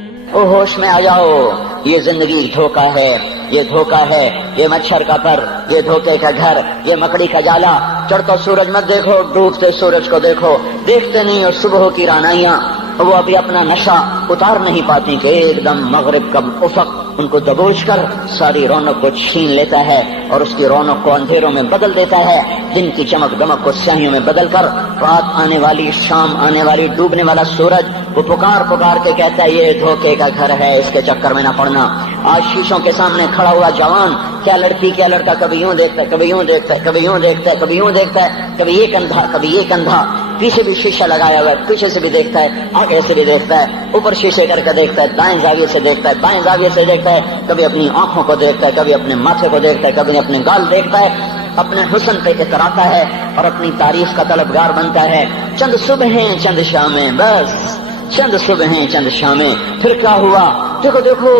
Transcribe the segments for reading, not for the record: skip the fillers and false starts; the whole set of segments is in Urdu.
او ہوش میں آ جاؤ، یہ زندگی دھوکا ہے، یہ دھوکا ہے، یہ مچھر کا پر، یہ دھوکے کا گھر، یہ مکڑی کا جالا۔ چڑھتا سورج مت دیکھو، ڈوبتے سورج کو دیکھو، دیکھتے نہیں اور صبح کی رانائیاں وہ ابھی اپنا نشہ اتار نہیں پاتی کہ ایک دم مغرب کا افق ان کو دبوچ کر ساری رونق کو چھین لیتا ہے اور اس کی رونق کو اندھیروں میں بدل دیتا ہے، دن کی چمک دمک کو سیاہیوں میں بدل کر رات آنے والی، شام آنے والی، ڈوبنے والا سورج وہ پکار پکار کے کہتا ہے یہ دھوکے کا گھر ہے، اس کے چکر میں نہ پڑنا۔ آج شیشوں کے سامنے کھڑا ہوا جوان کیا لڑکی کیا لڑکا کبھی یوں دیکھتا ہے، کبھی یوں دیکھتا ہے، کبھی یوں دیکھتا ہے، کبھی یوں دیکھتا ہے، کبھی ایک اندھا کبھی ایک اندھا، پیچھے بھی شیشہ لگایا ہوا ہے، پیچھے سے بھی دیکھتا ہے، آگے سے بھی دیکھتا ہے، اوپر شیشے کر کے دیکھتا ہے، دائیں زاویے سے دیکھتا ہے، بائیں زاویے سے دیکھتا ہے، کبھی اپنی آنکھوں کو دیکھتا ہے، کبھی اپنے ماتھے کو دیکھتا ہے، کبھی اپنے گال دیکھتا ہے، اپنے حسن پہ اتراتا ہے اور اپنی تعریف کا طلبگار بنتا ہے۔ چند صبحیں چند شامیں، بس چند صبحیں چند شامیں، پھر کیا ہوا؟ دیکھو دیکھو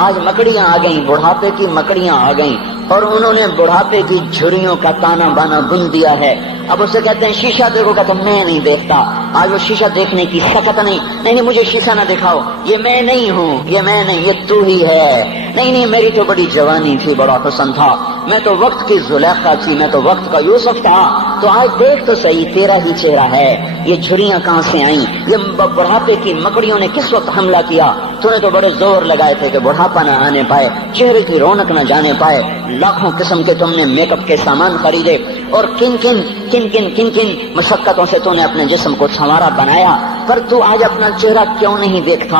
آج مکڑیاں آ گئیں، بڑھاپے کی مکڑیاں آ گئیں اور انہوں نے بڑھاپے کی جھریوں کا تانا بانا بن دیا ہے۔ اب اسے کہتے ہیں شیشہ دیکھو گا تو میں نہیں دیکھتا، آج وہ شیشہ دیکھنے کی سکت نہیں مجھے شیشہ نہ دکھاؤ، یہ میں نہیں ہوں، یہ میں نہیں، یہ تو ہی ہے، نہیں میری تو بڑی جوانی تھی، بڑا حسن تھا، میں تو وقت کی زلیخا تھی، میں تو وقت کا یوسف تھا، تو آج دیکھ تو صحیح تیرا ہی چہرہ ہے، یہ جھریاں کہاں سے آئیں، یہ بڑھاپے کی مکڑیوں نے کس وقت حملہ کیا؟ تو نے تو بڑے زور لگائے تھے کہ بڑھاپا نہ آنے پائے، چہرے کی رونق نہ جانے پائے، لاکھوں قسم کے تم نے میک اپ کے سامان خریدے اور کن کن مشقتوں سے تو نے اپنے جسم کو سنوارا بنایا، پر تو آج اپنا چہرہ کیوں نہیں دیکھتا؟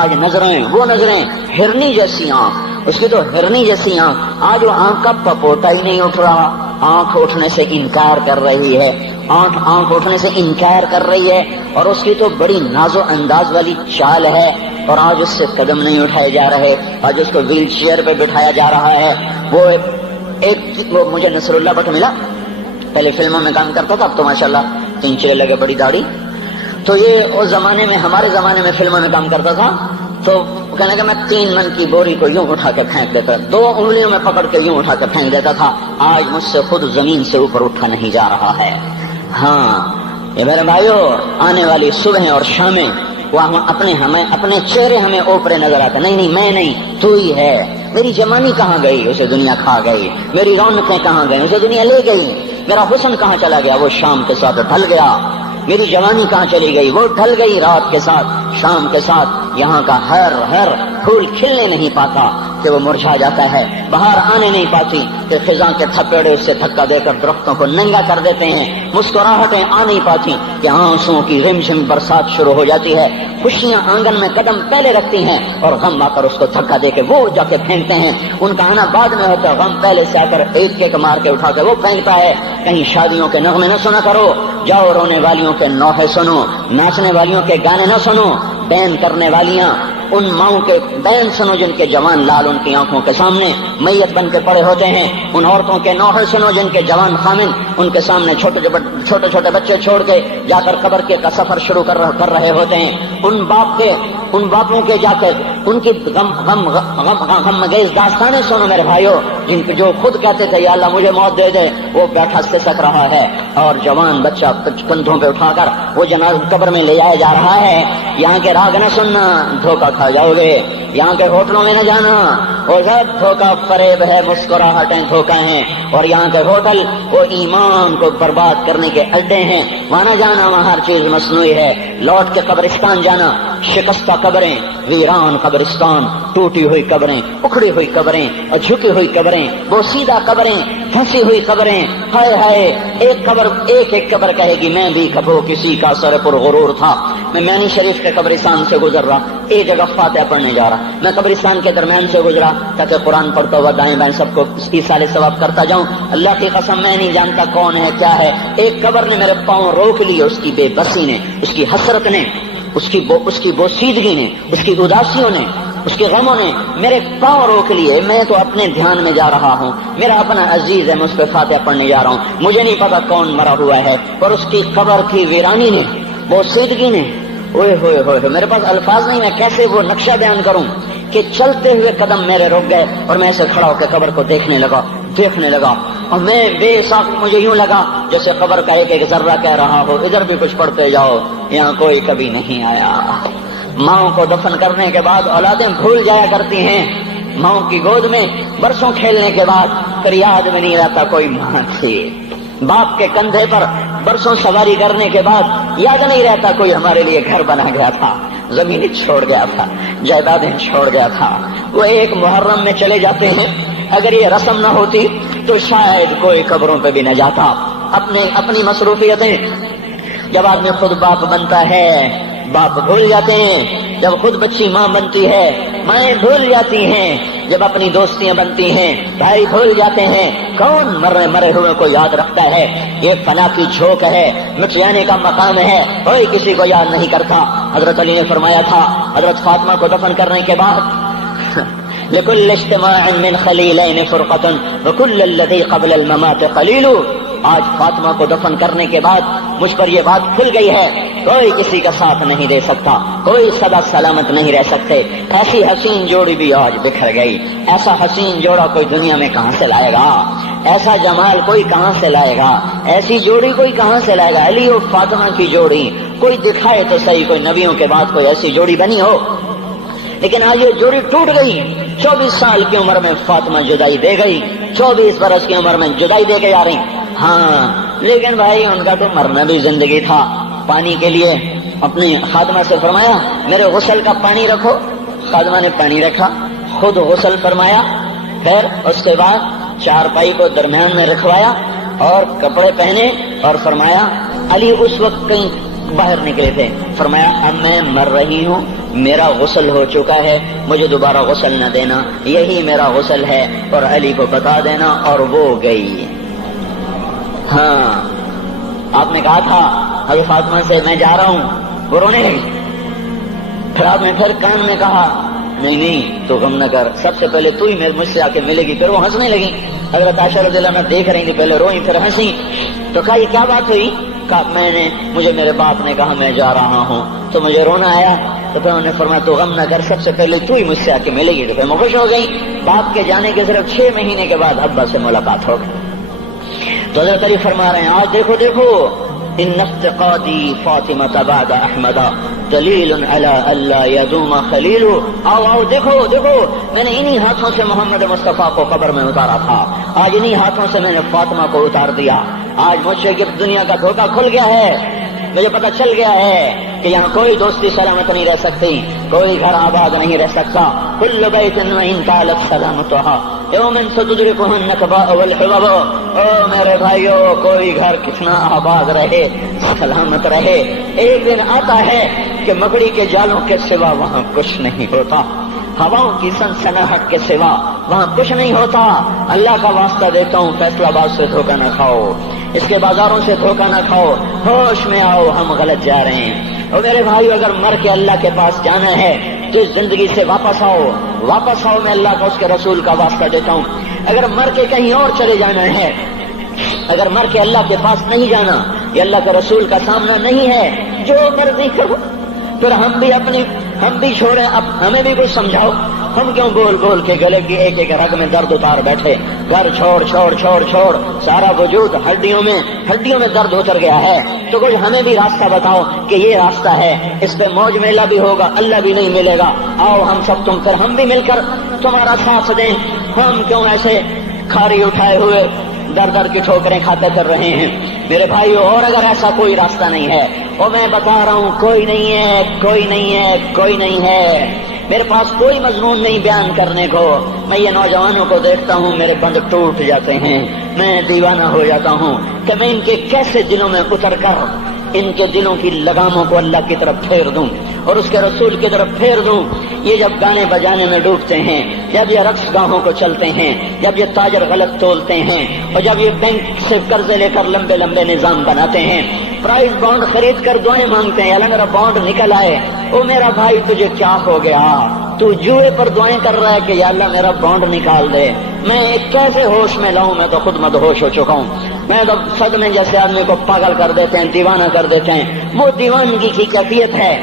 آج نظریں وہ نظریں ہرنی جیسی آنکھ، اس کی تو ہرنی جیسی آنکھ، آج وہ آنکھ کا پپوٹا ہی نہیں اٹھ رہا، آنکھ اٹھنے سے انکار کر رہی ہے، آنکھ اٹھنے سے انکار کر رہی ہے، اور اس کی تو بڑی ناز و انداز والی چال ہے، اور آج اس سے قدم نہیں اٹھائے جا رہے، آج اس کو ویل چیئر پہ بٹھایا جا رہا ہے۔ وہ مجھے نصر اللہ بٹ ملا، پہلے فلموں میں کام کرتا تھا، اب تو ماشاءاللہ 3 لگے، بڑی داڑھی، تو یہ اس زمانے میں، ہمارے زمانے میں فلموں میں کام کرتا تھا، تو کہنے کہ میں 3 من کی بوری کو یوں اٹھا کے پھینک دیتا، 2 انگلیوں میں پکڑ کے یوں اٹھا کے پھینک دیتا تھا، آج مجھ سے خود زمین سے اوپر اٹھا نہیں جا رہا ہے۔ ہاں یہ میرے بھائیو، آنے والی صبح اور شامیں وہ اپنے چہرے ہمیں اوپرے نظر آتے، نہیں میں نہیں، تو ہی ہے، میری جوانی کہاں گئی، اسے دنیا کھا گئی، میری رونقیں کہاں گئی، اسے دنیا لے گئی، میرا حسن کہاں چلا گیا، وہ شام کے ساتھ ڈھل گیا، میری جوانی کہاں چلی گئی، وہ ڈھل گئی رات کے ساتھ، شام کے ساتھ، یہاں کا ہر پھول کھلنے نہیں پاتا کہ وہ مرجھا جاتا ہے، بہار آنے نہیں پاتی کہ خزاں کے تھپیڑے اس سے دھکا دے کر درختوں کو ننگا کر دیتے ہیں، مسکراہٹیں آ نہیں پاتی کہ آنسوؤں کی رم جھم برسات شروع ہو جاتی ہے، خوشیاں آنگن میں قدم پہلے رکھتی ہیں اور غم آ کر اس کو دھکا دے کے وہ جا کے پھینکتے ہیں، ان کا آنا بعد میں ہوتا ہے، غم پہلے سے آ کر ایک مار کے اٹھا کے وہ پھینکتا ہے۔ کہیں شادیوں کے نغمے نہ سنا کرو، جاؤ رونے والیوں کے نوحے سنو، ناچنے والیوں کے گانے نہ سنو، بین کرنے والیاں ان ماؤں کے بین سنو جن کے جوان لال ان کی آنکھوں کے سامنے میت بن کے پڑے ہوتے ہیں، ان عورتوں کے نوحے سنو جن کے جوان خامن ان کے سامنے چھوٹے بچے چھوڑ کے جا کر قبر کے کا سفر شروع کر رہے ہوتے ہیں، ان باپوں کے جا کر ان کی غم گیز داستانیں سنو میرے بھائیو، جن کے جو خود کہتے تھے یا اللہ مجھے موت دے دے، وہ بیٹھا سسک رہا ہے اور جوان بچہ کندھوں پہ اٹھا کر وہ جنازہ قبر میں لے جایا جا رہا ہے۔ یہاں کے راگ نہ سننا، دھوکہ کھا جاؤ گے، یہاں کے ہوٹلوں میں نہ جانا، وہ سب دھوکہ فریب ہے، مسکراہٹیں دھوکہ ہیں، اور یہاں کے ہوٹل وہ ایمان کو برباد کرنے کے اڈے ہیں، وہاں نہ جانا، وہاں ہر چیز مصنوعی ہے، لوٹ کے قبرستان جانا، شکستہ قبریں، ویران قبرستان، ٹوٹی ہوئی قبریں، اکھڑی ہوئی قبریں اور جھکی ہوئی قبریں، بوسیدہ قبریں، پھنسی ہوئی قبریں، ہائے ہائے، ایک قبر کہے گی میں بھی کبھو کسی کا سر پر غرور تھا۔ میں مینی شریف کے قبرستان سے گزر رہا، ایک جگہ فاتحہ پڑھنے جا رہا، میں قبرستان کے درمیان سے گزرا تاکہ قرآن پڑھتا ہوا دائیں بائیں سب کو ایصال ثواب کرتا جاؤں، اللہ کی قسم میں نہیں جانتا کون ہے کیا ہے، ایک قبر نے میرے پاؤں روک لیے، اس کی بے بسی نے، اس کی حسرت نے، اس کی بوسیدگی نے، اس کی اداسیوں نے، اس کے غموں نے میرے پاؤں روک لیے، میں تو اپنے دھیان میں جا رہا ہوں، میرا اپنا عزیز ہے، میں اس پہ فاتحہ پڑھنے جا رہا ہوں، مجھے نہیں پتا کون مرا ہوا ہے، پر اس کی قبر کی ویرانی نے، بوسیدگی نے، اوئے ہوئے ہوئے، میرے پاس الفاظ نہیں، میں کیسے وہ نقشہ بیان کروں کہ چلتے ہوئے قدم میرے رک گئے اور میں ایسے کھڑا ہو کے قبر کو دیکھنے لگا اور میں بے ساکھ، مجھے یوں لگا جیسے قبر کا ایک ذرہ کہہ رہا ہو ادھر بھی کچھ پڑھتے جاؤ، یہاں کوئی کبھی نہیں آیا، ماؤں کو دفن کرنے کے بعد اولادیں بھول جایا کرتی ہیں، ماؤں کی گود میں برسوں کھیلنے کے بعد پھر یاد میں نہیں رہتا کوئی ماں تھی، باپ کے کندھے پر برسوں سواری کرنے کے بعد یاد نہیں رہتا کوئی ہمارے لیے گھر بنا گیا تھا، زمین چھوڑ گیا تھا، جائیدادیں چھوڑ گیا تھا، وہ ایک محرم میں چلے جاتے ہیں۔ اگر یہ رسم نہ ہوتی تو شاید کوئی قبروں پہ بھی نہ جاتا۔ اپنی مصروفیتیں، جب آدمی خود باپ بنتا ہے باپ بھول جاتے ہیں، جب خود بچی ماں بنتی ہے مائیں بھول جاتی ہیں، جب اپنی دوستیاں بنتی ہیں بھائی بھول جاتے ہیں، کون مرے ہوئے کو یاد رکھتا ہے؟ یہ فنا کی جھوک ہے، مٹ جانے کا مقام ہے، کوئی کسی کو یاد نہیں کرتا۔ حضرت علی نے فرمایا تھا حضرت فاطمہ کو دفن کرنے کے بعد لکل اجتماع من خلیلین فرقۃ وکل الذی قبل الممات قلیل۔ آج فاطمہ کو دفن کرنے کے بعد مجھ پر یہ بات کھل گئی ہے، کوئی کسی کا ساتھ نہیں دے سکتا، کوئی سدا سلامت نہیں رہ سکتے۔ ایسی حسین جوڑی بھی آج بکھر گئی، ایسا حسین جوڑا کوئی دنیا میں کہاں سے لائے گا؟ ایسا جمال کوئی کہاں سے لائے گا؟ ایسی جوڑی کوئی کہاں سے لائے گا؟ علی اور فاطمہ کی جوڑی کوئی دکھائے تو صحیح، کوئی نبیوں کے بعد کوئی ایسی جوڑی بنی ہو، لیکن آج یہ جوڑی ٹوٹ گئی۔ 24 سال کی عمر میں فاطمہ جدائی دے گئی، 24 برس کی عمر میں جدائی دے کے جا رہی۔ ہاں لیکن بھائی ان کا تو مرنا بھی زندگی تھا۔ پانی کے لیے اپنی خادمہ سے فرمایا میرے غسل کا پانی رکھو، خادمہ نے پانی رکھا، خود غسل فرمایا، پھر اس کے بعد چارپائی کو درمیان میں رکھوایا اور کپڑے پہنے اور فرمایا، علی اس وقت کہیں باہر نکلے تھے، فرمایا اب میں مر رہی ہوں، میرا غسل ہو چکا ہے، مجھے دوبارہ غسل نہ دینا، یہی میرا غسل ہے اور علی کو بتا دینا، اور وہ گئی۔ ہاں آپ نے کہا تھا حضرت فاطمہ سے میں جا رہا ہوں، وہ رونے لگی، پھر آپ نے پھر کان میں کہا نہیں تو غم نہ کر، سب سے پہلے تو ہی مجھ سے آ کے ملے گی، پھر وہ ہنسنے لگی۔ حضرت عائشہ رضی اللہ عنہا دیکھ رہی تھی، پہلے روئی پھر ہنسی، تو کہا یہ کیا بات ہوئی؟ کہا مجھے میرے باپ نے کہا میں جا رہا ہوں تو مجھے رونا آیا، تو پھر انہوں نے فرمایا تو غم نہ کر، سب سے پہلے تو ہی مجھ سے آ کے ملے گی، تو پھر میں خوش ہو گئی۔ باپ کے جانے کے صرف 6 مہینے کے بعد ابا سے ملاقات ہو گئی۔ تو حضرت علی فرما رہے ہیں آج دیکھو دیکھو ان افتقادی فاطمہ بعد احمد دلیل علی اللہ یدوم خلیل۔ آؤ دیکھو دیکھو، میں نے انہی ہاتھوں سے محمد مصطفیٰ کو قبر میں اتارا تھا، آج انہی ہاتھوں سے میں نے فاطمہ کو اتار دیا۔ آج مجھ سے دنیا کا دھوکہ کھل گیا ہے، مجھے پتہ چل گیا ہے کہ یہاں کوئی دوستی سلامت نہیں رہ سکتی، کوئی گھر آباد نہیں رہ سکتا۔ کل بیت وإن طالت سلامتها یوم ستدركه النكباء والحباب۔ او میرے بھائیو، کوئی گھر کتنا آباد رہے سلامت رہے، ایک دن آتا ہے کہ مکڑی کے جالوں کے سوا وہاں کچھ نہیں ہوتا، ہواؤں کی سنسناہٹ کے سوا وہاں کچھ نہیں ہوتا۔ اللہ کا واسطہ دیتا ہوں فیصلہ آباد سے دھوکہ نہ کھاؤ، اس کے بازاروں سے دھوکہ نہ کھاؤ، ہوش میں آؤ، ہم غلط جا رہے ہیں۔ اور میرے بھائیو، اگر مر کے اللہ کے پاس جانا ہے تو اس زندگی سے واپس آؤ، واپس آؤ، میں اللہ کا اس کے رسول کا واسطہ دیتا ہوں۔ اگر مر کے کہیں اور چلے جانا ہے، اگر مر کے اللہ کے پاس نہیں جانا، یہ اللہ کے رسول کا سامنا نہیں ہے، جو مرضی کرو، پھر ہم بھی چھوڑیں، اب ہمیں بھی کچھ سمجھاؤ، ہم کیوں گول گول کے گلے کی ایک ایک رگ میں درد اتار بیٹھے؟ گھر چھوڑ چھوڑ چھوڑ چھوڑ، سارا وجود ہڈیوں میں درد اتر گیا ہے، تو کچھ ہمیں بھی راستہ بتاؤ کہ یہ راستہ ہے، اس پہ موج میلہ بھی ہوگا، اللہ بھی نہیں ملے گا، آؤ ہم سب تم کر ہم بھی مل کر تمہارا ساتھ دیں۔ ہم کیوں ایسے کھاری اٹھائے ہوئے در در کی ٹھوکریں کھاتے کر رہے ہیں؟ میرے بھائیو، اور اگر ایسا کوئی راستہ نہیں ہے، اور میں بتا رہا ہوں کوئی نہیں ہے، کوئی نہیں ہے، کوئی نہیں ہے، میرے پاس کوئی مضمون نہیں بیان کرنے کو، میں یہ نوجوانوں کو دیکھتا ہوں میرے بند ٹوٹ جاتے ہیں، میں دیوانہ ہو جاتا ہوں کہ میں ان کے کیسے دلوں میں اتر کر ان کے دلوں کی لگاموں کو اللہ کی طرف پھیر دوں اور اس کے رسول کی طرف پھیر دوں۔ یہ جب گانے بجانے میں ڈوبتے ہیں، جب یہ رقص گاہوں کو چلتے ہیں، جب یہ تاجر غلط تولتے ہیں، اور جب یہ بینک سے قرضے لے کر لمبے لمبے نظام بناتے ہیں، پرائز بانڈ خرید کر دعائیں مانگتے ہیں اللہ میرا بانڈ نکل آئے، او میرا بھائی تجھے کیا ہو گیا؟ تو جوئے پر دعائیں کر رہا ہے کہ یا اللہ میرا بانڈ نکال دے۔ میں کیسے ہوش میں لاؤں؟ میں تو خود مدہوش ہو چکا ہوں۔ میں تو صدمے جیسے آدمی کو پاگل کر دیتے ہیں، دیوانہ کر دیتے ہیں۔ وہ دیوانگی کی کیفیت ہے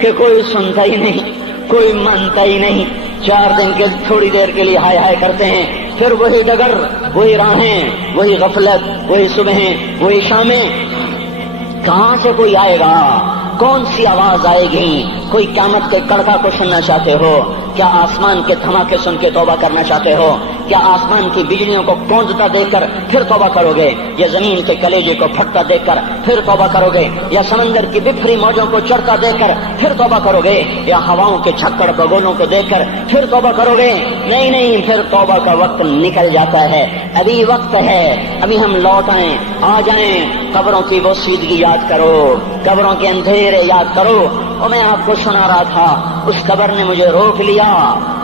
کہ کوئی سنتا ہی نہیں، کوئی مانتا ہی نہیں، 4 دن کے تھوڑی دیر کے لیے ہائے ہائے کرتے ہیں، پھر وہی ڈگر، وہی راہیں، وہی غفلت، وہی صبحیں، وہی شامیں۔ کہاں سے کوئی آئے گا؟ کون سی آواز آئے گی؟ کوئی قیامت کے کڑکا کو سننا چاہتے ہو؟ کیا آسمان کے دھماکے سن کے توبہ کرنا چاہتے ہو؟ کیا آسمان کی بجلیوں کو گونجتا دیکھ کر پھر توبہ کرو گے؟ یا زمین کے کلیجے کو پھٹتا دیکھ کر پھر توبہ کرو گے؟ یا سمندر کی بکھری موجوں کو چڑھتا دیکھ کر پھر توبہ کرو گے؟ یا ہواؤں کے جھکڑ بگولوں کو دیکھ کر پھر توبہ کرو گے؟ نہیں نہیں، پھر توبہ کا وقت نکل جاتا ہے، ابھی وقت ہے، ابھی ہم لوٹ آئیں، آ جائیں۔ قبروں کی وہ سیدگی یاد کرو، قبروں کے اندھیرے یاد کرو۔ اور میں آپ کو سنا رہا تھا، اس قبر نے مجھے روک لیا،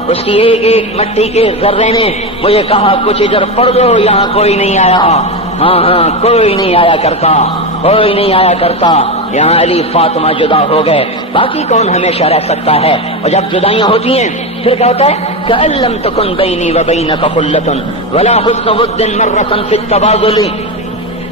اس کی ایک ایک مٹی کے ذرے نے مجھے کہا کچھ ادھر پڑھ دو، یہاں کوئی نہیں آیا۔ ہاں کوئی نہیں آیا کرتا، کوئی نہیں آیا کرتا۔ یہاں علی فاطمہ جدا ہو گئے، باقی کون ہمیشہ رہ سکتا ہے؟ اور جب جدائیاں ہوتی ہیں پھر کیا ہوتا ہے؟ کأن لم تکن بینی وبینک خلۃ ولا حسن ود مرۃ فی التبادل۔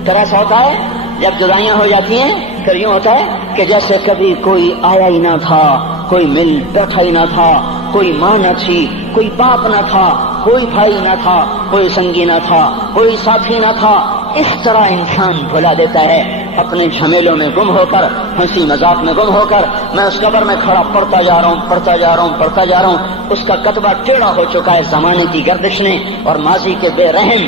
پھر ایسا ہوتا ہے جب جدائیاں ہو جاتی ہیں پھر یوں ہوتا ہے کہ جیسے کبھی کوئی آیا ہی نہ تھا، کوئی مل بیٹھا ہی نہ تھا، کوئی ماں نہ تھی، کوئی باپ نہ تھا، کوئی بھائی نہ تھا، کوئی سنگی نہ تھا، کوئی ساتھی نہ تھا۔ اس طرح انسان بھلا دیتا ہے اپنے جھمیلوں میں گم ہو کر، ہنسی مذاق میں گم ہو کر۔ میں اس قبر میں کھڑا پڑھتا جا رہا ہوں، پڑھتا جا رہا ہوں، پڑھتا جا رہا ہوں۔ اس کا کتبہ ٹیڑھا ہو چکا ہے زمانے کی گردش نے اور ماضی کے بے رحم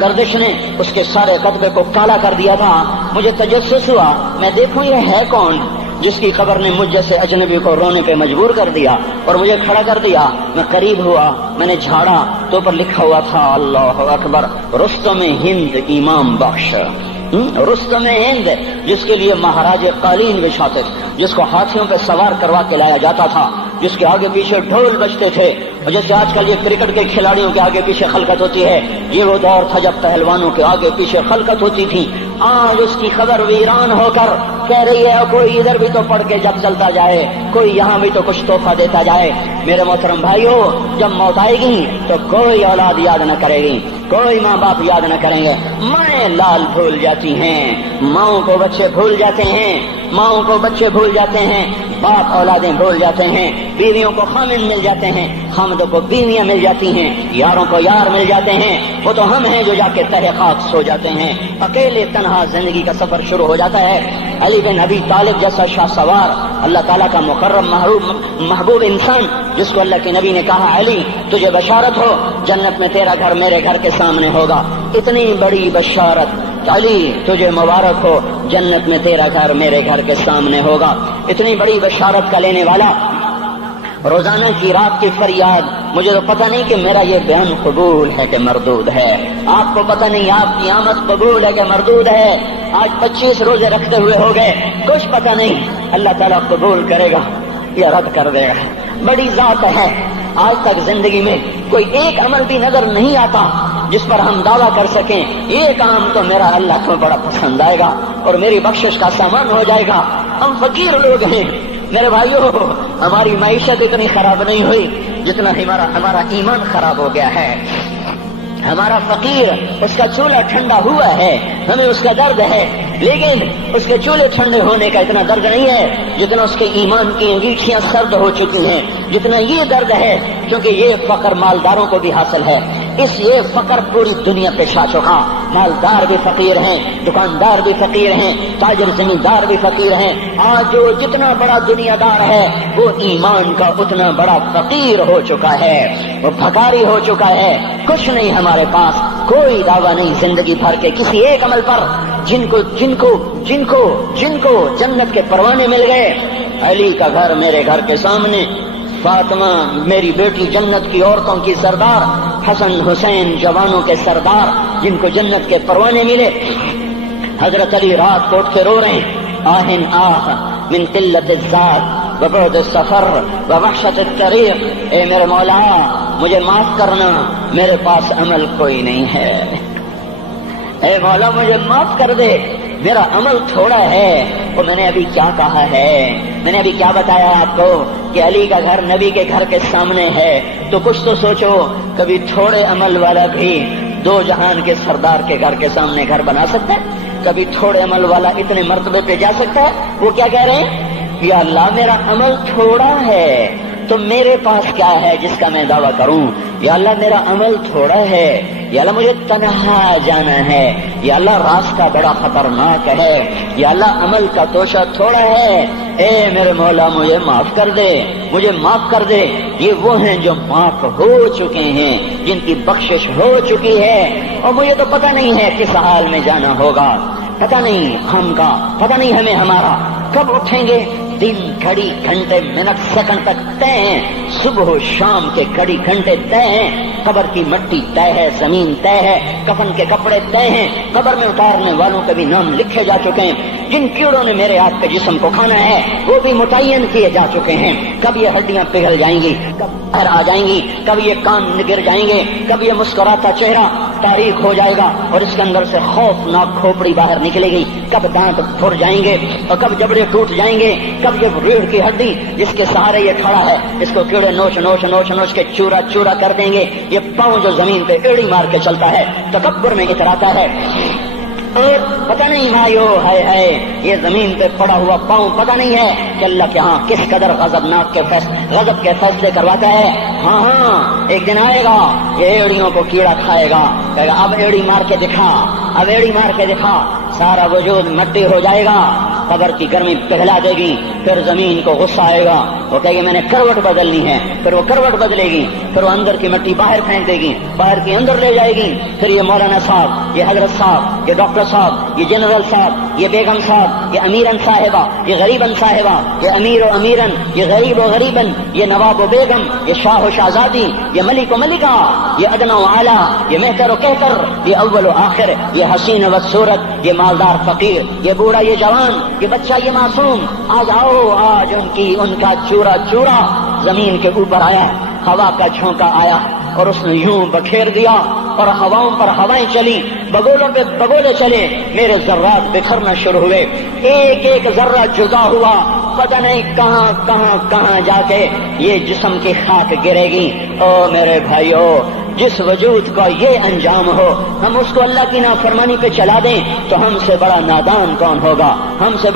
گردش نے اس کے سارے کتبے کو کالا کر دیا تھا۔ مجھے تجسس ہوا، میں دیکھوں یہ ہے کون جس کی خبر نے مجھ جیسے اجنبی کو رونے پہ مجبور کر دیا اور مجھے کھڑا کر دیا۔ میں قریب ہوا، میں نے جھاڑا تو پر لکھا ہوا تھا اللہ اکبر، رستم ہند امام بخش۔ رستم ہند، جس کے لیے مہاراج قالین بچھاتے تھے، جس کو ہاتھیوں پہ سوار کروا کے لایا جاتا تھا، جس کے آگے پیچھے ڈھول بجتے تھے، اور جیسے آج کل یہ کرکٹ کے کھلاڑیوں کے آگے پیچھے خلقت ہوتی ہے، یہ وہ دور تھا جب پہلوانوں کے آگے پیچھے خلقت ہوتی تھی۔ آج اس کی خبر ویران ہو کر کہہ رہی ہے کوئی ادھر بھی تو پڑھ کے جب چلتا جائے، کوئی یہاں بھی تو کچھ تحفہ دیتا جائے۔ میرے محترم بھائیو، جب موت آئے گی تو کوئی اولاد یاد نہ کرے گی، کوئی ماں باپ یاد نہ کریں گے۔ مائیں لال بھول جاتی ہیں، ماؤں کو بچے بھول جاتے ہیں، ماؤں کو بچے بھول جاتے ہیں، باپ اولادیں بھول جاتے ہیں، بیویوں کو خامن مل جاتے ہیں، خامدوں کو بیویاں مل جاتی ہیں، یاروں کو یار مل جاتے ہیں۔ وہ تو ہم ہیں جو جا کے تہہ خاک سو جاتے ہیں، اکیلے تنہا زندگی کا سفر شروع ہو جاتا ہے۔ علی بن ابی طالب جیسا شاہ سوار، اللہ تعالیٰ کا مکرم محبوب انسان، جس کو اللہ کے نبی نے کہا علی تجھے بشارت ہو، جنت میں تیرا گھر میرے گھر کے سامنے ہوگا۔ اتنی بڑی بشارت، علی تجھے مبارک ہو، جنت میں تیرا گھر میرے گھر کے سامنے ہوگا۔ اتنی بڑی بشارت کا لینے والا، روزانہ کی رات کی فریاد، مجھے تو پتہ نہیں کہ میرا یہ بیان قبول ہے کہ مردود ہے، آپ کو پتہ نہیں آپ کی آمد قبول ہے کہ مردود ہے۔ آج 25 روزے رکھتے ہوئے ہو گئے، کچھ پتہ نہیں اللہ تعالیٰ قبول کرے گا یا رد کر دے گا۔ بڑی ذات ہے، آج تک زندگی میں کوئی ایک عمل بھی نظر نہیں آتا جس پر ہم دعویٰ کر سکیں یہ کام تو میرا اللہ کو بڑا پسند آئے گا اور میری بخشش کا سامان ہو جائے گا۔ ہم فقیر لوگ ہیں میرے بھائیو، ہماری معیشت اتنی خراب نہیں ہوئی جتنا ہمارا ایمان خراب ہو گیا ہے۔ ہمارا فقیر، اس کا چولہا ٹھنڈا ہوا ہے، ہمیں اس کا درد ہے، لیکن اس کے چولہے ٹھنڈے ہونے کا اتنا درد نہیں ہے جتنا اس کے ایمان کی انگیٹھیاں سرد ہو چکی ہیں، جتنا یہ درد ہے، کیونکہ یہ فقر مالداروں کو بھی حاصل ہے۔ یہ فقر پوری دنیا پہ چھا چکا، مالدار بھی فقیر ہیں، دکاندار بھی فقیر ہیں، تاجر زمیندار بھی فقیر ہیں۔ آج جو جتنا بڑا دنیا دار ہے وہ ایمان کا اتنا بڑا فقیر ہو چکا ہے، وہ بھکاری ہو چکا ہے۔ کچھ نہیں ہمارے پاس، کوئی دعویٰ نہیں زندگی بھر کے کسی ایک عمل پر، جن کو جنت کے پروانے مل گئے۔ علی کا گھر میرے گھر کے سامنے، فاطمہ میری بیٹی جنت کی عورتوں کی سردار، حسن حسین جوانوں کے سردار جن کو جنت کے پروانے ملے۔ حضرت علی رات کو اٹھ کے رو رہے ہیں، آہن آہ من قلت الذات وبعد السفر ووحشت الطریق، اے میرے مولا مجھے معاف کرنا، میرے پاس عمل کوئی نہیں ہے، اے مولا مجھے معاف کر دے، میرا عمل تھوڑا ہے۔ اور میں نے ابھی کیا کہا ہے، میں نے ابھی کیا بتایا آپ کو کہ علی کا گھر نبی کے گھر کے سامنے ہے، تو کچھ تو سوچو، کبھی تھوڑے عمل والا بھی دو جہان کے سردار کے گھر کے سامنے گھر بنا سکتا ہے؟ کبھی تھوڑے عمل والا اتنے مرتبے پہ جا سکتا ہے؟ وہ کیا کہہ رہے ہیں، یا اللہ میرا عمل تھوڑا ہے تو میرے پاس کیا ہے جس کا میں دعویٰ کروں؟ یا اللہ میرا عمل تھوڑا ہے یا اللہ مجھے تنہا جانا ہے، یا اللہ راستہ بڑا خطرناک ہے، یا اللہ عمل کا توشہ تھوڑا ہے، اے میرے مولا مجھے معاف کر دے، مجھے معاف کر دے۔ یہ وہ ہیں جو معاف ہو چکے ہیں، جن کی بخشش ہو چکی ہے، اور مجھے تو پتہ نہیں ہے کس حال میں جانا ہوگا، پتہ نہیں ہم کا، پتہ نہیں ہمیں ہمارا کب اٹھیں گے۔ دن گھڑی گھنٹے منٹ سیکنڈ تک طے ہیں، صبح و شام کے گھڑی گھنٹے طے ہیں، قبر کی مٹی طے ہے، زمین طے ہے، کفن کے کپڑے طے ہیں، قبر میں اتارنے والوں کے بھی نام لکھے جا چکے ہیں، جن کیڑوں نے میرے آپ کے جسم کو کھانا ہے وہ بھی متعین کیے جا چکے ہیں۔ کب یہ ہڈیاں پگھل جائیں گی، کب باہر آ جائیں گی، کب یہ کان گر جائیں گے، کب یہ مسکراتا چہرہ تاریخ ہو جائے گا اور اس کے اندر سے خوفناک کھوپڑی باہر نکلے گی، کب دانت پھر جائیں گے اور کب جبڑے ٹوٹ جائیں گے، کب یہ ریڑھ کی ہڈی جس کے سہارے یہ کھڑا ہے اس کو کیڑے نوچ نوچ نوچ نوچ کے چورا چورا کر دیں گے، یہ پاؤں جو زمین پہ ایڑی مار کے چلتا ہے تکبر میں اتراتا ہے، اور پتہ نہیں بھائیو ہے یہ زمین پہ پڑا ہوا پاؤں پتہ نہیں ہے کہ اللہ کے ہاں کس قدر غضب کے فیصلے کرواتا ہے۔ ہاں ایک دن آئے گا یہ ایڑیوں کو کیڑا کھائے گا، کہے گا اب ایڑی مار کے دکھا، اب ایڑی مار کے دکھا، سارا وجود مٹی ہو جائے گا، قبر کی گرمی پگھلا دے گی، پھر زمین کو غصہ آئے گا، وہ کہے گی میں نے کروٹ بدلنی ہے، پھر وہ کروٹ بدلے گی، پھر وہ اندر کی مٹی باہر پھینک دے گی، باہر کی اندر لے جائے گی، پھر یہ مولانا صاحب، یہ حضرت صاحب، یہ ڈاکٹر صاحب، یہ جنرل صاحب، یہ بیگم صاحب، یہ امیرن صاحبہ، یہ غریبن صاحبہ، یہ امیر و امیرن، یہ غریب و غریبن، یہ نواب و بیگم، یہ شاہ و شہزادی، یہ ملک و ملکہ، یہ ادنا و اعلیٰ، یہ مہتر و کہتر، یہ اول و آخر، یہ حسین و صورت، یہ مالدار فقیر، یہ بوڑھا یہ جوان، یہ بچہ یہ معصوم، آج آؤ، آج ان کا چورا چورا زمین کے اوپر آیا، ہوا کا جھونکا آیا اور اس نے یوں بکھیر دیا اور ہواؤں پر ہوائیں چلی، بگولوں پہ بگولے چلے، میرے ذرات بکھرنا شروع ہوئے، ایک ایک ذرہ جدا ہوا، پتہ نہیں کہاں کہاں کہاں جا کے یہ جسم کی خاک گرے گی۔ او میرے بھائیو، جس وجود کا یہ انجام ہو، ہم اس کو اللہ کی نافرمانی پہ چلا دیں تو ہم سے بڑا نادان کون ہوگا، ہم سے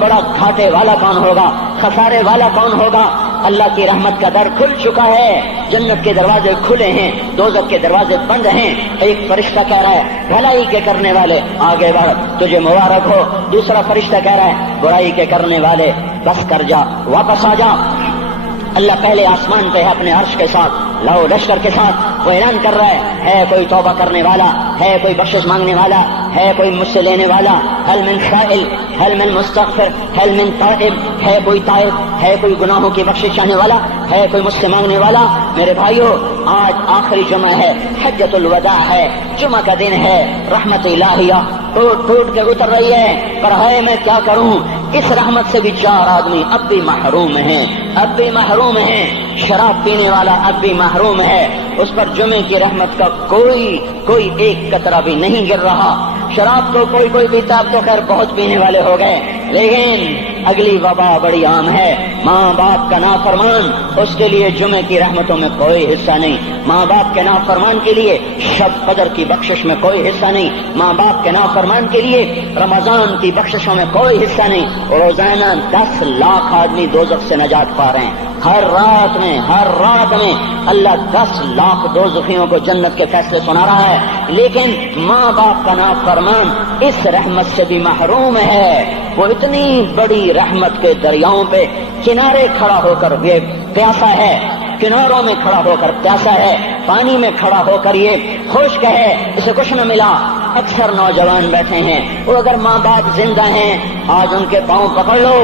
بڑا گھاٹے والا کون ہوگا، خسارے والا کون ہوگا۔ اللہ کی رحمت کا در کھل چکا ہے، جنت کے دروازے کھلے ہیں، دوزخ کے دروازے بند ہیں۔ ایک فرشتہ کہہ رہا ہے بھلائی کے کرنے والے آگے بڑھ، تجھے مبارک ہو، دوسرا فرشتہ کہہ رہا ہے برائی کے کرنے والے بس کر جا، واپس آ جا۔ اللہ پہلے آسمان پہ ہے اپنے عرش کے ساتھ، لو لشکر کے ساتھ، وہ اعلان کر رہا ہے کوئی توبہ کرنے والا، ہے کوئی بخشش مانگنے والا، ہے کوئی مجھ سے لینے والا، هل من سائل، هل من مستغفر، هل من تائب، ہے کوئی تائب، ہے کوئی گناہوں کی بخشش چاہنے والا، ہے کوئی مجھ سے مانگنے والا۔ میرے بھائیو، آج آخری جمعہ ہے، حجۃ الوداع ہے، جمعہ کا دن ہے، رحمت الہیہ ٹوٹ کے اتر رہی ہے، پر ہے میں کیا کروں، اس رحمت سے بھی 4 آدمی اب بھی محروم ہیں، اب بھی محروم ہیں۔ شراب پینے والا اب بھی محروم ہے، اس پر جمعے کی رحمت کا کوئی ایک قطرہ بھی نہیں گر رہا۔ شراب تو کوئی پیتا، اب تو خیر بہت پینے والے ہو گئے، لیکن اگلی وبا بڑی عام ہے، ماں باپ کا نافرمان، اس کے لیے جمعے کی رحمتوں میں کوئی حصہ نہیں، ماں باپ کے نافرمان کے لیے شب قدر کی بخشش میں کوئی حصہ نہیں، ماں باپ کے نافرمان کے لیے رمضان کی بخششوں میں کوئی حصہ نہیں۔ روزانہ 10 لاکھ آدمی دوزخ سے نجات پا رہے ہیں، ہر رات میں اللہ 10 لاکھ دوزخیوں کو جنت کے فیصلے سنا رہا ہے، لیکن ماں باپ کا نافرمان اس رحمت سے بھی محروم ہے۔ وہ اتنی بڑی رحمت کے دریاؤں پہ کنارے کھڑا ہو کر یہ پیاسا ہے، کناروں میں کھڑا ہو کر پیاسا ہے، پانی میں کھڑا ہو کر یہ خشک ہے، اسے کچھ نہ ملا۔ اکثر نوجوان بیٹھے ہیں، وہ اگر ماں باپ زندہ ہیں آج ان کے پاؤں پکڑ لو،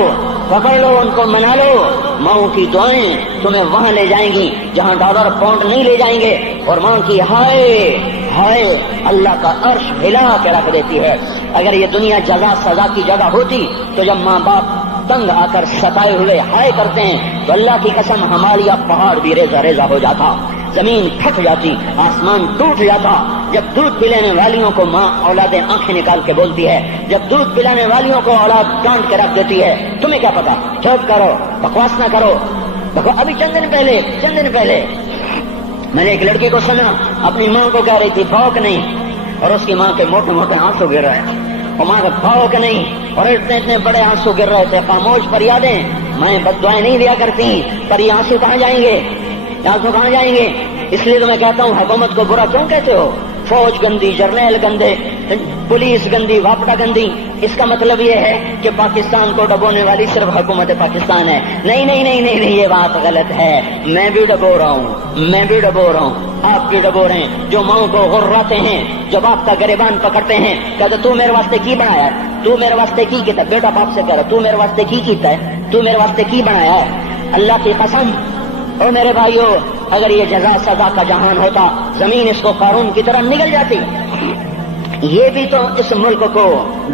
ان کو منا لو، ماں کی دعائیں تمہیں وہاں لے جائیں گی جہاں ڈالر پاؤنڈ نہیں لے جائیں گے، اور ماں کی ہائے اللہ کا عرش ہلا کے رکھ دیتی ہے۔ اگر یہ دنیا جزا سزا کی جگہ ہوتی تو جب ماں باپ تنگ آ کر ستائے ہوئے ہائے کرتے ہیں تو اللہ کی قسم ہمارا پہاڑ بھی ریزہ ہو جاتا، زمین پھٹ جاتی، آسمان ٹوٹ جاتا۔ جب دودھ پلانے والیوں کو ماں اولادیں آنکھیں نکال کے بولتی ہے، جب دودھ پلانے والیوں کو اولاد ڈانٹ کے رکھ دیتی ہے، تمہیں کیا پتا، چپ کرو، بکواس نہ کرو۔ ابھی چند دن پہلے میں نے ایک لڑکی کو سنا، اپنی ماں کو کہہ رہی تھی بھوک نہیں، اور اس کی ماں کے موٹے موٹے آنسو گر رہے ہیں، اور ماں کا بھوک نہیں، اور اتنے بڑے آنسو گر رہے تھے۔ خاموش فریادیں، میں بد دعائیں نہیں دیا کرتی، پر یہ آنسو کہاں جائیں گے، اس لیے تو میں کہتا ہوں حکومت کو برا کیوں کہتے ہو؟ فوج گندی، جرنیل گندے، پولیس گندی، واپڈا گندی، اس کا مطلب یہ ہے کہ پاکستان کو ڈبونے والی صرف حکومت پاکستان ہے۔ نہیں نہیں نہیں نہیں نہیں، یہ بات غلط ہے۔ میں بھی ڈبو رہا ہوں، میں بھی ڈبو رہا ہوں، آپ بھی ڈبو رہے ہیں۔ جو ماؤں کو غراتے ہیں، جب آپ کا گریبان پکڑتے ہیں، کہتے تو میرے واسطے کی بنایا ہے، تو میرے واسطے کی کیتا ہے؟ بیٹا باپ سے کہہ رہا تو میرے واسطے کی کیتا ہے، تو میرے واسطے کی بنایا ہے؟ اللہ کی قسم، اور میرے بھائیوں، اگر یہ جزا سزا کا جہان ہوتا، زمین اس کو قارون کی طرح نگل جاتی۔ یہ بھی تو اس ملک کو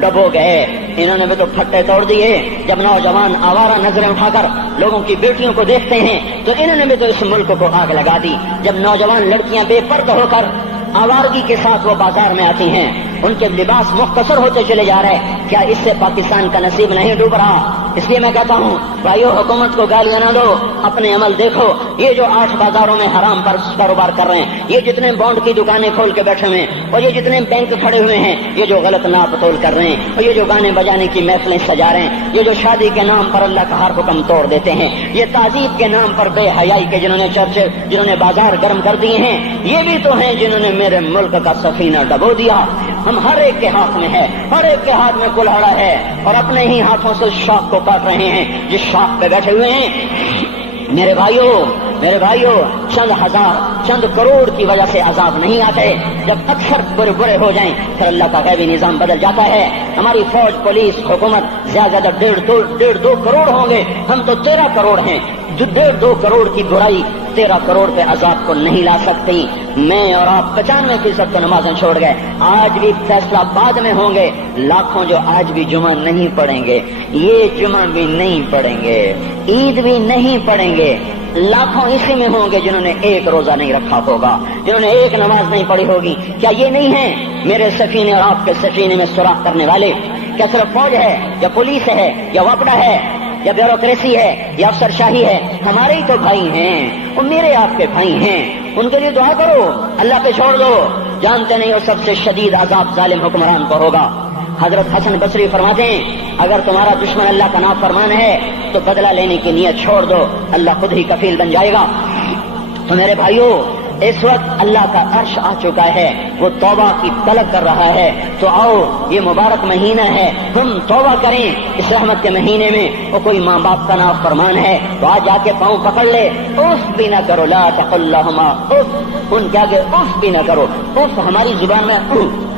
ڈبو گئے، انہوں نے بھی تو پھٹے توڑ دیے۔ جب نوجوان آوارہ نظریں اٹھا کر لوگوں کی بیٹیوں کو دیکھتے ہیں تو انہوں نے بھی تو اس ملک کو آگ لگا دی۔ جب نوجوان لڑکیاں بے پردہ ہو کر آوارگی کے ساتھ وہ بازار میں آتی ہیں، ان کے لباس مختصر ہوتے چلے جا رہے، کیا اس سے پاکستان کا نصیب نہیں ڈوب رہا؟ اس لیے میں کہتا ہوں بھائیو، حکومت کو گالیاں نہ دو، اپنے عمل دیکھو۔ یہ جو 8 بازاروں میں حرام پر کاروبار کر رہے ہیں، یہ جتنے بانڈ کی دکانیں کھول کے بیٹھے ہوئے ہیں، اور یہ جتنے بینک کھڑے ہوئے ہیں، یہ جو غلط ناپ تول کر رہے ہیں، اور یہ جو گانے بجانے کی محفلیں سجا رہے ہیں، یہ جو شادی کے نام پر اللہ کا ہر حکم توڑ دیتے ہیں، یہ تعذیب کے نام پر بے حیائی کے جنہوں نے چرچے، جنہوں نے بازار گرم کر دیے ہیں، یہ بھی تو ہیں جنہوں نے میرے ملک کا سفینہ ڈبو دیا۔ ہم ہر ایک کے ہاتھ میں ہے، ہر ایک کے ہاتھ میں کلہاڑا ہے، اور اپنے ہی ہاتھوں سے شاخ کو کاٹ رہے ہیں جس شاخ پہ بیٹھے ہوئے ہیں۔ میرے بھائیوں، چند ہزار، چند کروڑ کی وجہ سے عذاب نہیں آتے۔ جب اکثر برے ہو جائیں پھر اللہ کا غیبی نظام بدل جاتا ہے۔ ہماری فوج، پولیس، حکومت زیادہ 1.5-2 کروڑ ہوں گے، ہم تو 13 کروڑ ہیں۔ 1.5-2 کروڑ کی برائی 13 کروڑ پہ عذاب کو نہیں لا سکتی۔ میں اور آپ 95% تو نمازیں چھوڑ گئے، آج بھی فیصلہ بعد میں ہوں گے۔ لاکھوں جو آج بھی جمعہ نہیں پڑھیں گے، یہ جمعہ بھی نہیں پڑھیں گے، عید بھی نہیں پڑھیں گے، لاکھوں اسی میں ہوں گے جنہوں نے ایک روزہ نہیں رکھا ہوگا، جنہوں نے ایک نماز نہیں پڑھی ہوگی۔ کیا یہ نہیں ہے میرے سفینے اور آپ کے سفینے میں سوراخ کرنے والے؟ کیا صرف فوج ہے یا پولیس ہے یا وپڈا ہے یا بیوروکریسی ہے یا افسر شاہی ہے؟ ہمارے ہی تو بھائی ہیں، وہ میرے آپ کے بھائی ہیں، ان کے لیے دعا کرو، اللہ پہ چھوڑ دو۔ جانتے نہیں وہ سب سے شدید عذاب ظالم حکمران کو ہوگا۔ حضرت حسن بصری فرماتے ہیں اگر تمہارا دشمن اللہ کا نافرمان ہے تو بدلہ لینے کی نیت چھوڑ دو، اللہ خود ہی کفیل بن جائے گا۔ تو میرے بھائیوں، اس وقت اللہ کا عرش آ چکا ہے، وہ توبہ کی طلب کر رہا ہے۔ تو آؤ، یہ مبارک مہینہ ہے، ہم توبہ کریں اس رحمت کے مہینے میں۔ وہ کوئی ماں باپ کا نافرمان ہے تو آج جا کے پاؤں پکڑ لے، اف بھی نہ کرو، لا تقل لہما اف، ان کے آگے اف بھی نہ کرو۔ اف ہماری زبان میں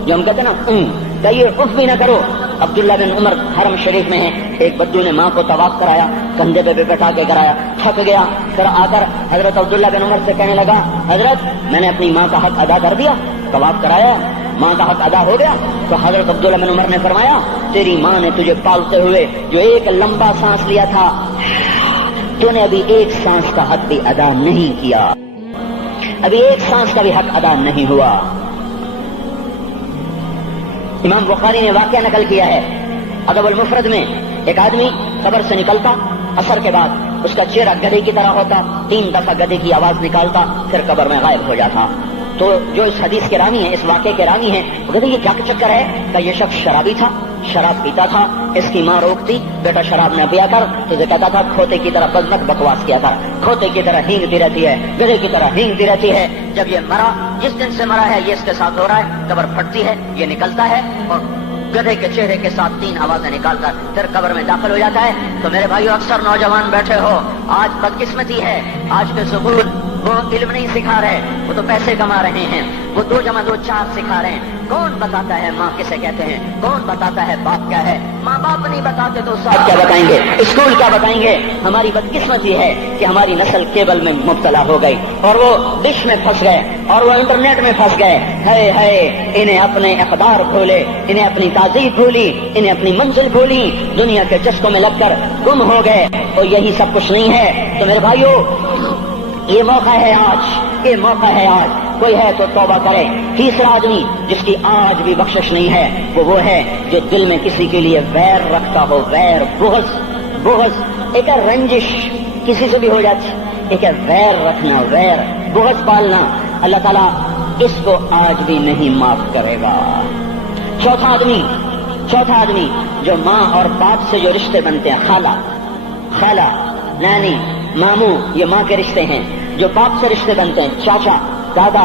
جو ہم کہتے ہیں نا، کہیے اف بھی نہ کرو۔ عبداللہ بن عمر حرم شریف میں ہیں، ایک بدو نے ماں کو طواف کرایا، کندھے پہ بٹھا کے کرایا، تھک گیا، پھر آ کر حضرت عبداللہ بن عمر سے کہنے لگا حضرت میں نے اپنی ماں کا حق ادا کر دیا، طواف کرایا، ماں کا حق ادا ہو گیا؟ تو حضرت عبداللہ بن عمر نے فرمایا تیری ماں نے تجھے پالتے ہوئے جو ایک لمبا سانس لیا تھا، تو نے ابھی ایک سانس کا حق بھی ادا نہیں کیا، ابھی ایک سانس کا بھی حق ادا نہیں ہوا۔ امام بخاری نے واقعہ نقل کیا ہے ادب المفرد میں، ایک آدمی قبر سے نکلتا، عصر کے بعد اس کا چہرہ گدھے کی طرح ہوتا، 3 دفعہ گدھے کی آواز نکالتا، پھر قبر میں غائب ہو جاتا۔ تو جو اس حدیث کے راوی ہیں، اس واقعے کے راوی ہیں، وہ کہتے ہیں یہ کیا چکر ہے؟ کہ یہ شخص شرابی تھا، شراب پیتا تھا، اس کی ماں روکتی بیٹا شراب نہ پیا کر، تو یہ کہتا تھا کھوتے کی طرح بدمت بکواس کیا کر، کھوتے کی طرح ہینگتی رہتی ہے، گدھے کی طرح ہینگتی رہتی ہے۔ جب یہ مرا، جس دن سے مرا ہے یہ اس کے ساتھ ہو رہا ہے، قبر پھٹتی ہے، یہ نکلتا ہے اور گدھے کے چہرے کے ساتھ 3 آوازیں نکالتا ہے، پھر قبر میں داخل ہو جاتا ہے۔ تو میرے بھائیو، اکثر نوجوان بیٹھے ہو، آج بدقسمتی ہے، آج کے سکول وہ علم نہیں سکھا رہے، وہ تو پیسے کما رہے ہیں، وہ 2 + 2 4 سکھا رہے ہیں۔ کون بتاتا ہے ماں کسے کہتے ہیں؟ کون بتاتا ہے باپ کیا ہے؟ ماں باپ نہیں بتاتے تو استاد کیا بتائیں گے؟ اسکول کیا بتائیں گے؟ ہماری بدقسمتی ہے کہ ہماری نسل کیبل میں مبتلا ہو گئی، اور وہ ڈش میں پھنس گئے، اور وہ انٹرنیٹ میں پھنس گئے۔ ہے انہیں اپنے اخبار بھولے، انہیں اپنی تہذیب بھولی، انہیں اپنی منزل بھولی، دنیا کے چسکوں میں لگ کر گم ہو گئے، اور یہی سب کچھ نہیں ہے۔ تو میرے بھائیو، یہ موقع ہے آج، یہ موقع ہے آج، کوئی ہے تو توبہ کرے۔ تیسرا آدمی جس کی آج بھی بخشش نہیں ہے وہ ہے جو دل میں کسی کے لیے ویر رکھتا ہو، ویر، بغض، ایک ہے رنجش کسی سے بھی ہو جاتی، ایک ہے ویر رکھنا، ویر، بغض پالنا، اللہ تعالیٰ اس کو آج بھی نہیں معاف کرے گا۔ چوتھا آدمی جو ماں اور باپ سے جو رشتے بنتے ہیں، خالہ، نانی، ماموں، یہ ماں کے رشتے ہیں۔ جو باپ سے رشتے بنتے ہیں، چاچا، دادا،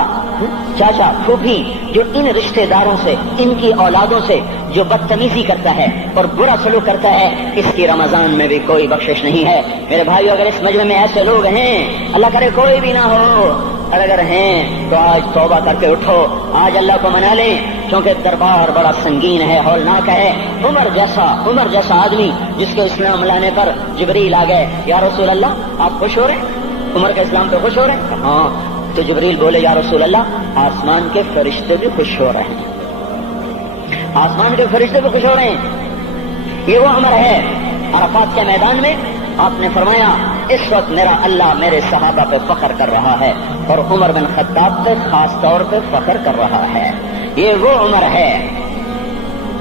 چاچا پھوپھی جو ان رشتہ داروں سے، ان کی اولادوں سے جو بدتمیزی کرتا ہے اور برا سلوک کرتا ہے، اس کی رمضان میں بھی کوئی بخشش نہیں ہے۔ میرے بھائیو، اگر اس مجمع میں ایسے لوگ ہیں، اللہ کرے کوئی بھی نہ ہو، اور اگر ہیں تو آج توبہ کر کے اٹھو، آج اللہ کو منا لیں، کیونکہ دربار بڑا سنگین ہے، ہولناک ہے۔ عمر جیسا آدمی جس کے اسلام لانے پر جبریل آ گئے، یا رسول اللہ آپ خوش ہو رہے ہیں؟ عمر کے اسلام پہ خوش ہو رہے ہیں؟ ہاں۔ تو جبریل بولے، یا رسول اللہ آسمان کے فرشتے بھی خوش ہو رہے ہیں، آسمان کے فرشتے بھی خوش ہو رہے ہیں۔ یہ وہ عمر ہے۔ عرفات کے میدان میں آپ نے فرمایا، اس وقت میرا اللہ میرے صحابہ پہ فخر کر رہا ہے، اور عمر بن خطاب پہ خاص طور پہ فخر کر رہا ہے۔ یہ وہ عمر ہے۔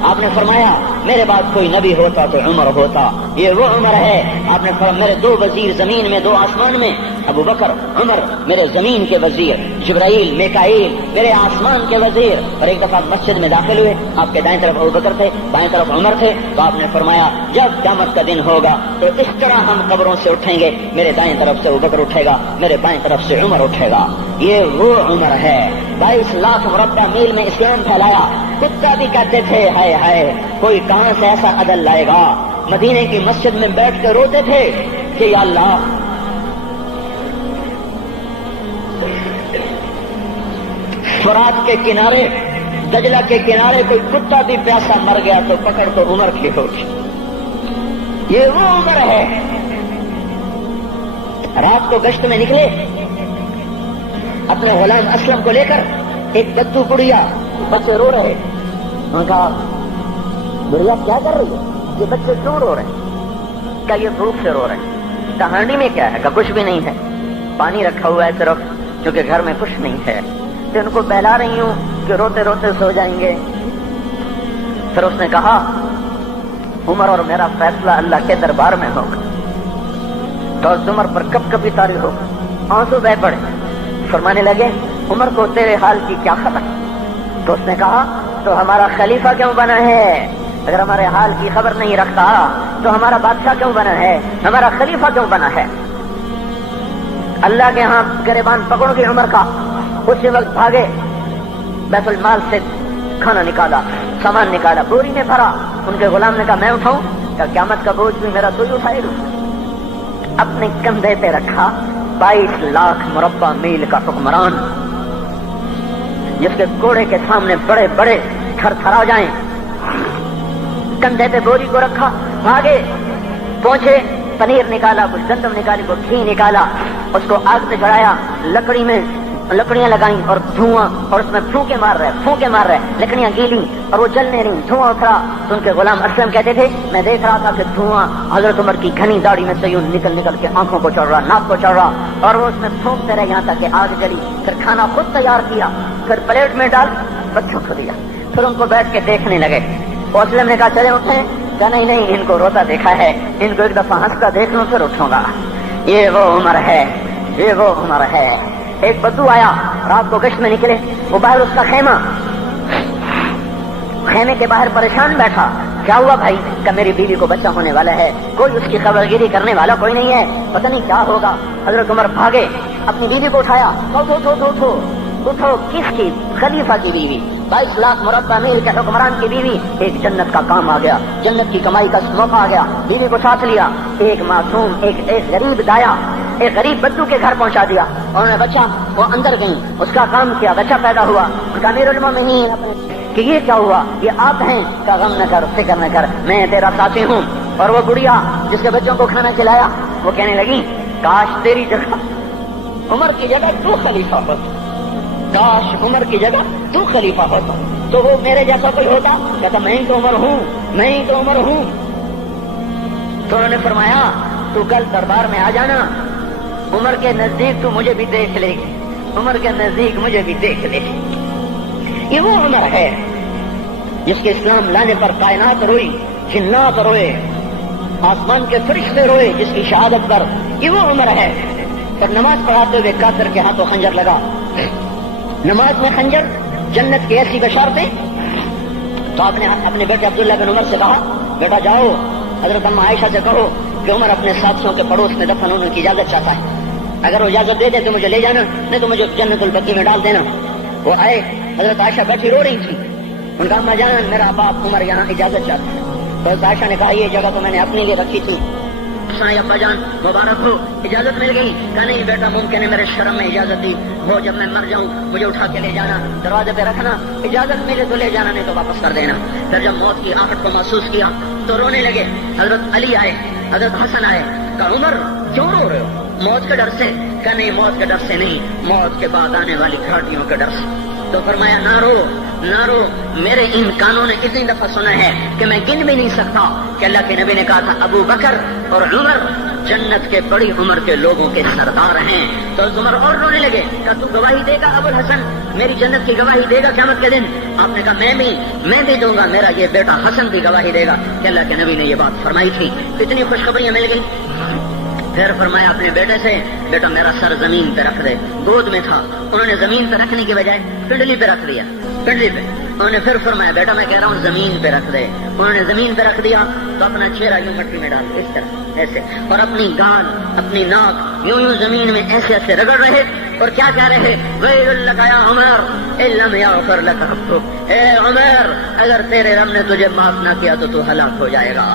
آپ نے فرمایا، میرے بعد کوئی نبی ہوتا تو عمر ہوتا۔ یہ وہ عمر ہے۔ آپ نے فرمایا، میرے دو وزیر زمین میں، دو آسمان میں، ابو بکر عمر میرے زمین کے وزیر، جبرائیل میکائیل میرے آسمان کے وزیر۔ اور ایک دفعہ مسجد میں داخل ہوئے، آپ کے دائیں طرف ابو بکر تھے، بائیں طرف عمر تھے، تو آپ نے فرمایا، جب قیامت کا دن ہوگا تو اس طرح ہم قبروں سے اٹھیں گے، میرے دائیں طرف سے ابو بکر اٹھے گا، میرے بائیں طرف سے عمر اٹھے گا۔ یہ وہ عمر ہے۔ 22 لاکھ مربع میل میں اسلام پھیلایا۔ کتا بھی کہتے تھے، ہائے ہائے کوئی کہاں سے ایسا عدل لائے گا۔ مدینے کی مسجد میں بیٹھ کے روتے تھے کہ یا اللہ، فرات کے کنارے، دجلہ کے کنارے کوئی کتا بھی پیاسا مر گیا تو پکڑ تو عمر کی ہوگی۔ یہ وہ عمر ہے۔ رات کو گشت میں نکلے اپنے غلام اسلم کو لے کر، ایک بدو بڑھیا، بچے رو رہے، انہوں نے کہا، بڑھیا کیا کر رہی ہے؟ یہ بچے کیوں رو رہے ہیں؟ کیا یہ بھوک سے رو رہے ہیں؟ کہانی میں کیا ہے؟ کہ کچھ بھی نہیں ہے، پانی رکھا ہوا ہے صرف، کیونکہ گھر میں کچھ نہیں ہے، تو ان کو بہلا رہی ہوں کہ روتے روتے سو جائیں گے۔ پھر اس نے کہا، عمر اور میرا فیصلہ اللہ کے دربار میں ہوگا، تو عمر پر کب کبھی تاری ہوگا۔ آنسو بہ پڑے، فرمانے لگے، عمر کو تیرے حال کی کیا خبر؟ تو اس نے کہا، تو ہمارا خلیفہ کیوں بنا ہے؟ اگر ہمارے حال کی خبر نہیں رکھتا تو ہمارا بادشاہ کیوں بنا ہے؟ ہمارا خلیفہ کیوں بنا ہے؟ اللہ کے ہاں گریبان پکڑ کے عمر کا، اسی وقت بھاگے، بیت المال سے کھانا نکالا، سامان نکالا، بوری میں بھرا۔ ان کے غلام نے کہا، میں اٹھاؤں؟ کہ قیامت کا بوجھ بھی میرا تو ہی اٹھائے گا۔ اپنے کندھے پہ رکھا 22 لاکھ مربع میل کا حکمران، جس کے گھوڑے کے سامنے بڑے بڑے تھر تھرا جائیں، کندھے پہ بوری کو رکھا، بھاگے، پہنچے، پنیر نکالا، کچھ گندم نکالی، کچھ گھی نکالا، اس کو آگ پہ چڑھایا، لکڑی میں لکڑیاں لگائیں اور دھواں، اور اس میں پھونکے مار رہے، لکڑیاں گیلی اور وہ جلنے رہی، دھواں اترا۔ تو ان کے غلام اسلم کہتے تھے، میں دیکھ رہا تھا کہ دھواں حضرت عمر کی گھنی داڑھی میں سے یوں نکل کے آنکھوں کو چڑھ رہا، ناک کو چڑھ رہا، اور وہ اس میں پھونکتے رہے یہاں تک کہ آگ جلی۔ پھر کھانا خود تیار کیا، پھر پلیٹ میں ڈال بچوں کو دیا، پھر ان کو بیٹھ کے دیکھنے لگے۔ اسلم نے کہا، چلے اٹھیں؟ کہ نہیں، ان کو روتا دیکھا ہے، ان کو ایک دفعہ ہنستا دیکھ لوں پھر اٹھوں گا۔ یہ وہ عمر ہے، یہ وہ عمر ہے۔ ایک بدو آیا، رات کو گشت میں نکلے، وہ باہر اس کا خیمے کے باہر پریشان بیٹھا۔ کیا ہوا بھائی؟ کہ میری بیوی کو بچہ ہونے والا ہے، کوئی اس کی خبرگیری کرنے والا کوئی نہیں ہے، پتہ نہیں کیا ہوگا۔ حضرت عمر بھاگے، اپنی بیوی کو اٹھایا، اٹھو، کس کی؟ خلیفہ کی بیوی، 22 لاکھ مربع میل کے حکمران کی بیوی۔ ایک جنت کا کام آ گیا، جنت کی کمائی کا موقع آ گیا، بیوی کو ساتھ لیا، ایک معصوم، ایک غریب دایا، ایک غریب بدو کے گھر پہنچا دیا۔ انہوں نے بچہ، وہ اندر گئی، اس کا کام کیا، بچہ پیدا ہوا۔ ان کا امیر المومنین کہ یہ کیا ہوا؟ یہ آپ ہیں؟ کا غم نہ کر، فکر نہ کر، میں تیرا ساتھی ہوں۔ اور وہ بڑھیا جس کے بچوں کو کھانا کھلایا، وہ کہنے لگی، کاش تیری جگہ عمر کی جگہ تو خلیفہ ہوتا، کاش عمر کی جگہ تو خلیفہ ہوتا تو وہ میرے جیسا کوئی ہوتا۔ کہتا، میں ہی تو عمر ہوں، میں ہی تو عمر ہوں۔ تو انہوں نے فرمایا، تو کل دربار میں آ جانا، عمر کے نزدیک تو مجھے بھی دیکھ لے گی، عمر کے نزدیک مجھے بھی دیکھ لے۔ یہ وہ عمر ہے جس کے اسلام لانے پر کائنات روئی، جنات روئے، آسمان کے فرشتے روئے جس کی شہادت پر۔ یہ وہ عمر ہے۔ پر نماز پڑھاتے ہوئے کافر کے ہاتھوں خنجر لگا، نماز میں خنجر، جنت کی ایسی بشارتیں۔ تو آپ نے اپنے بیٹے عبداللہ بن عمر سے کہا، بیٹا جاؤ حضرت اماں عائشہ سے کہو کہ عمر اپنے ساتھیوں کے پڑوس میں دفن ہونے کی اجازت چاہتا ہے، اگر وہ اجازت دے دے تو مجھے لے جانا، نہیں تو مجھے جنت البقیع میں ڈال دینا۔ وہ آئے، حضرت عائشہ بیٹھی رو رہی تھی. ان کا اما جان میرا باپ عمر یہاں اجازت چاہتا ہے. تو حضرت عائشہ نے کہا یہ جگہ تو میں نے اپنے لیے رکھی تھی. ابا جان مبارک ہو، اجازت مل گئی. کہا نہیں بیٹا ممکن ہے میرے شرم میں اجازت دی ہو، جب میں مر جاؤں مجھے اٹھا کے لے جانا، دروازے پہ رکھنا، اجازت ملے تو لے جانا نہیں تو واپس کر دینا. پھر جب موت کی آہٹ کو محسوس کیا تو رونے لگے. حضرت علی آئے، حضرت حسن آئے. کہا عمر کیوں رو رہے ہو؟ موت کے ڈر سے. کہا نہیں موت کے ڈر سے نہیں، موت کے بعد آنے والی گھاٹیوں کے ڈر سے. تو فرمایا نہ رو نہ رو، میرے ان کانوں نے اتنی دفعہ سنا ہے کہ میں گن بھی نہیں سکتا کہ اللہ کے نبی نے کہا تھا ابو بکر اور عمر جنت کے بڑی عمر کے لوگوں کے سردار ہیں. تو عمر اور رونے لگے. کہا تو گواہی دے گا ابو الحسن، میری جنت کی گواہی دے گا قیامت کے دن؟ آپ نے کہا میں بھی دوں گا، میرا یہ بیٹا حسن بھی گواہی دے گا کہ اللہ کے نبی نے یہ بات فرمائی تھی. اتنی خوشخبریاں مل گئی. پھر فرمایا اپنے بیٹے سے بیٹا میرا سر زمین پہ رکھ دے. گود میں تھا، انہوں نے زمین پہ رکھنے کی بجائے پنڈلی پہ رکھ دیا، پنڈلی پہ. انہوں نے پھر فرمایا بیٹا میں کہہ رہا ہوں زمین پہ رکھ دے. انہوں نے زمین پہ رکھ دیا تو اپنا چہرہ یوں مٹی میں ڈال اس طرح ایسے، اور اپنی گال اپنی ناک یوں زمین میں ایسے ایسے رگڑ رہے اور کیا کہہ رہے؟ ویل لک یا عمر ان لم یغفر لک ربک، اے عمر اگر تیرے رب نے تجھے معاف نہ کیا تو ہلاک ہو جائے گا.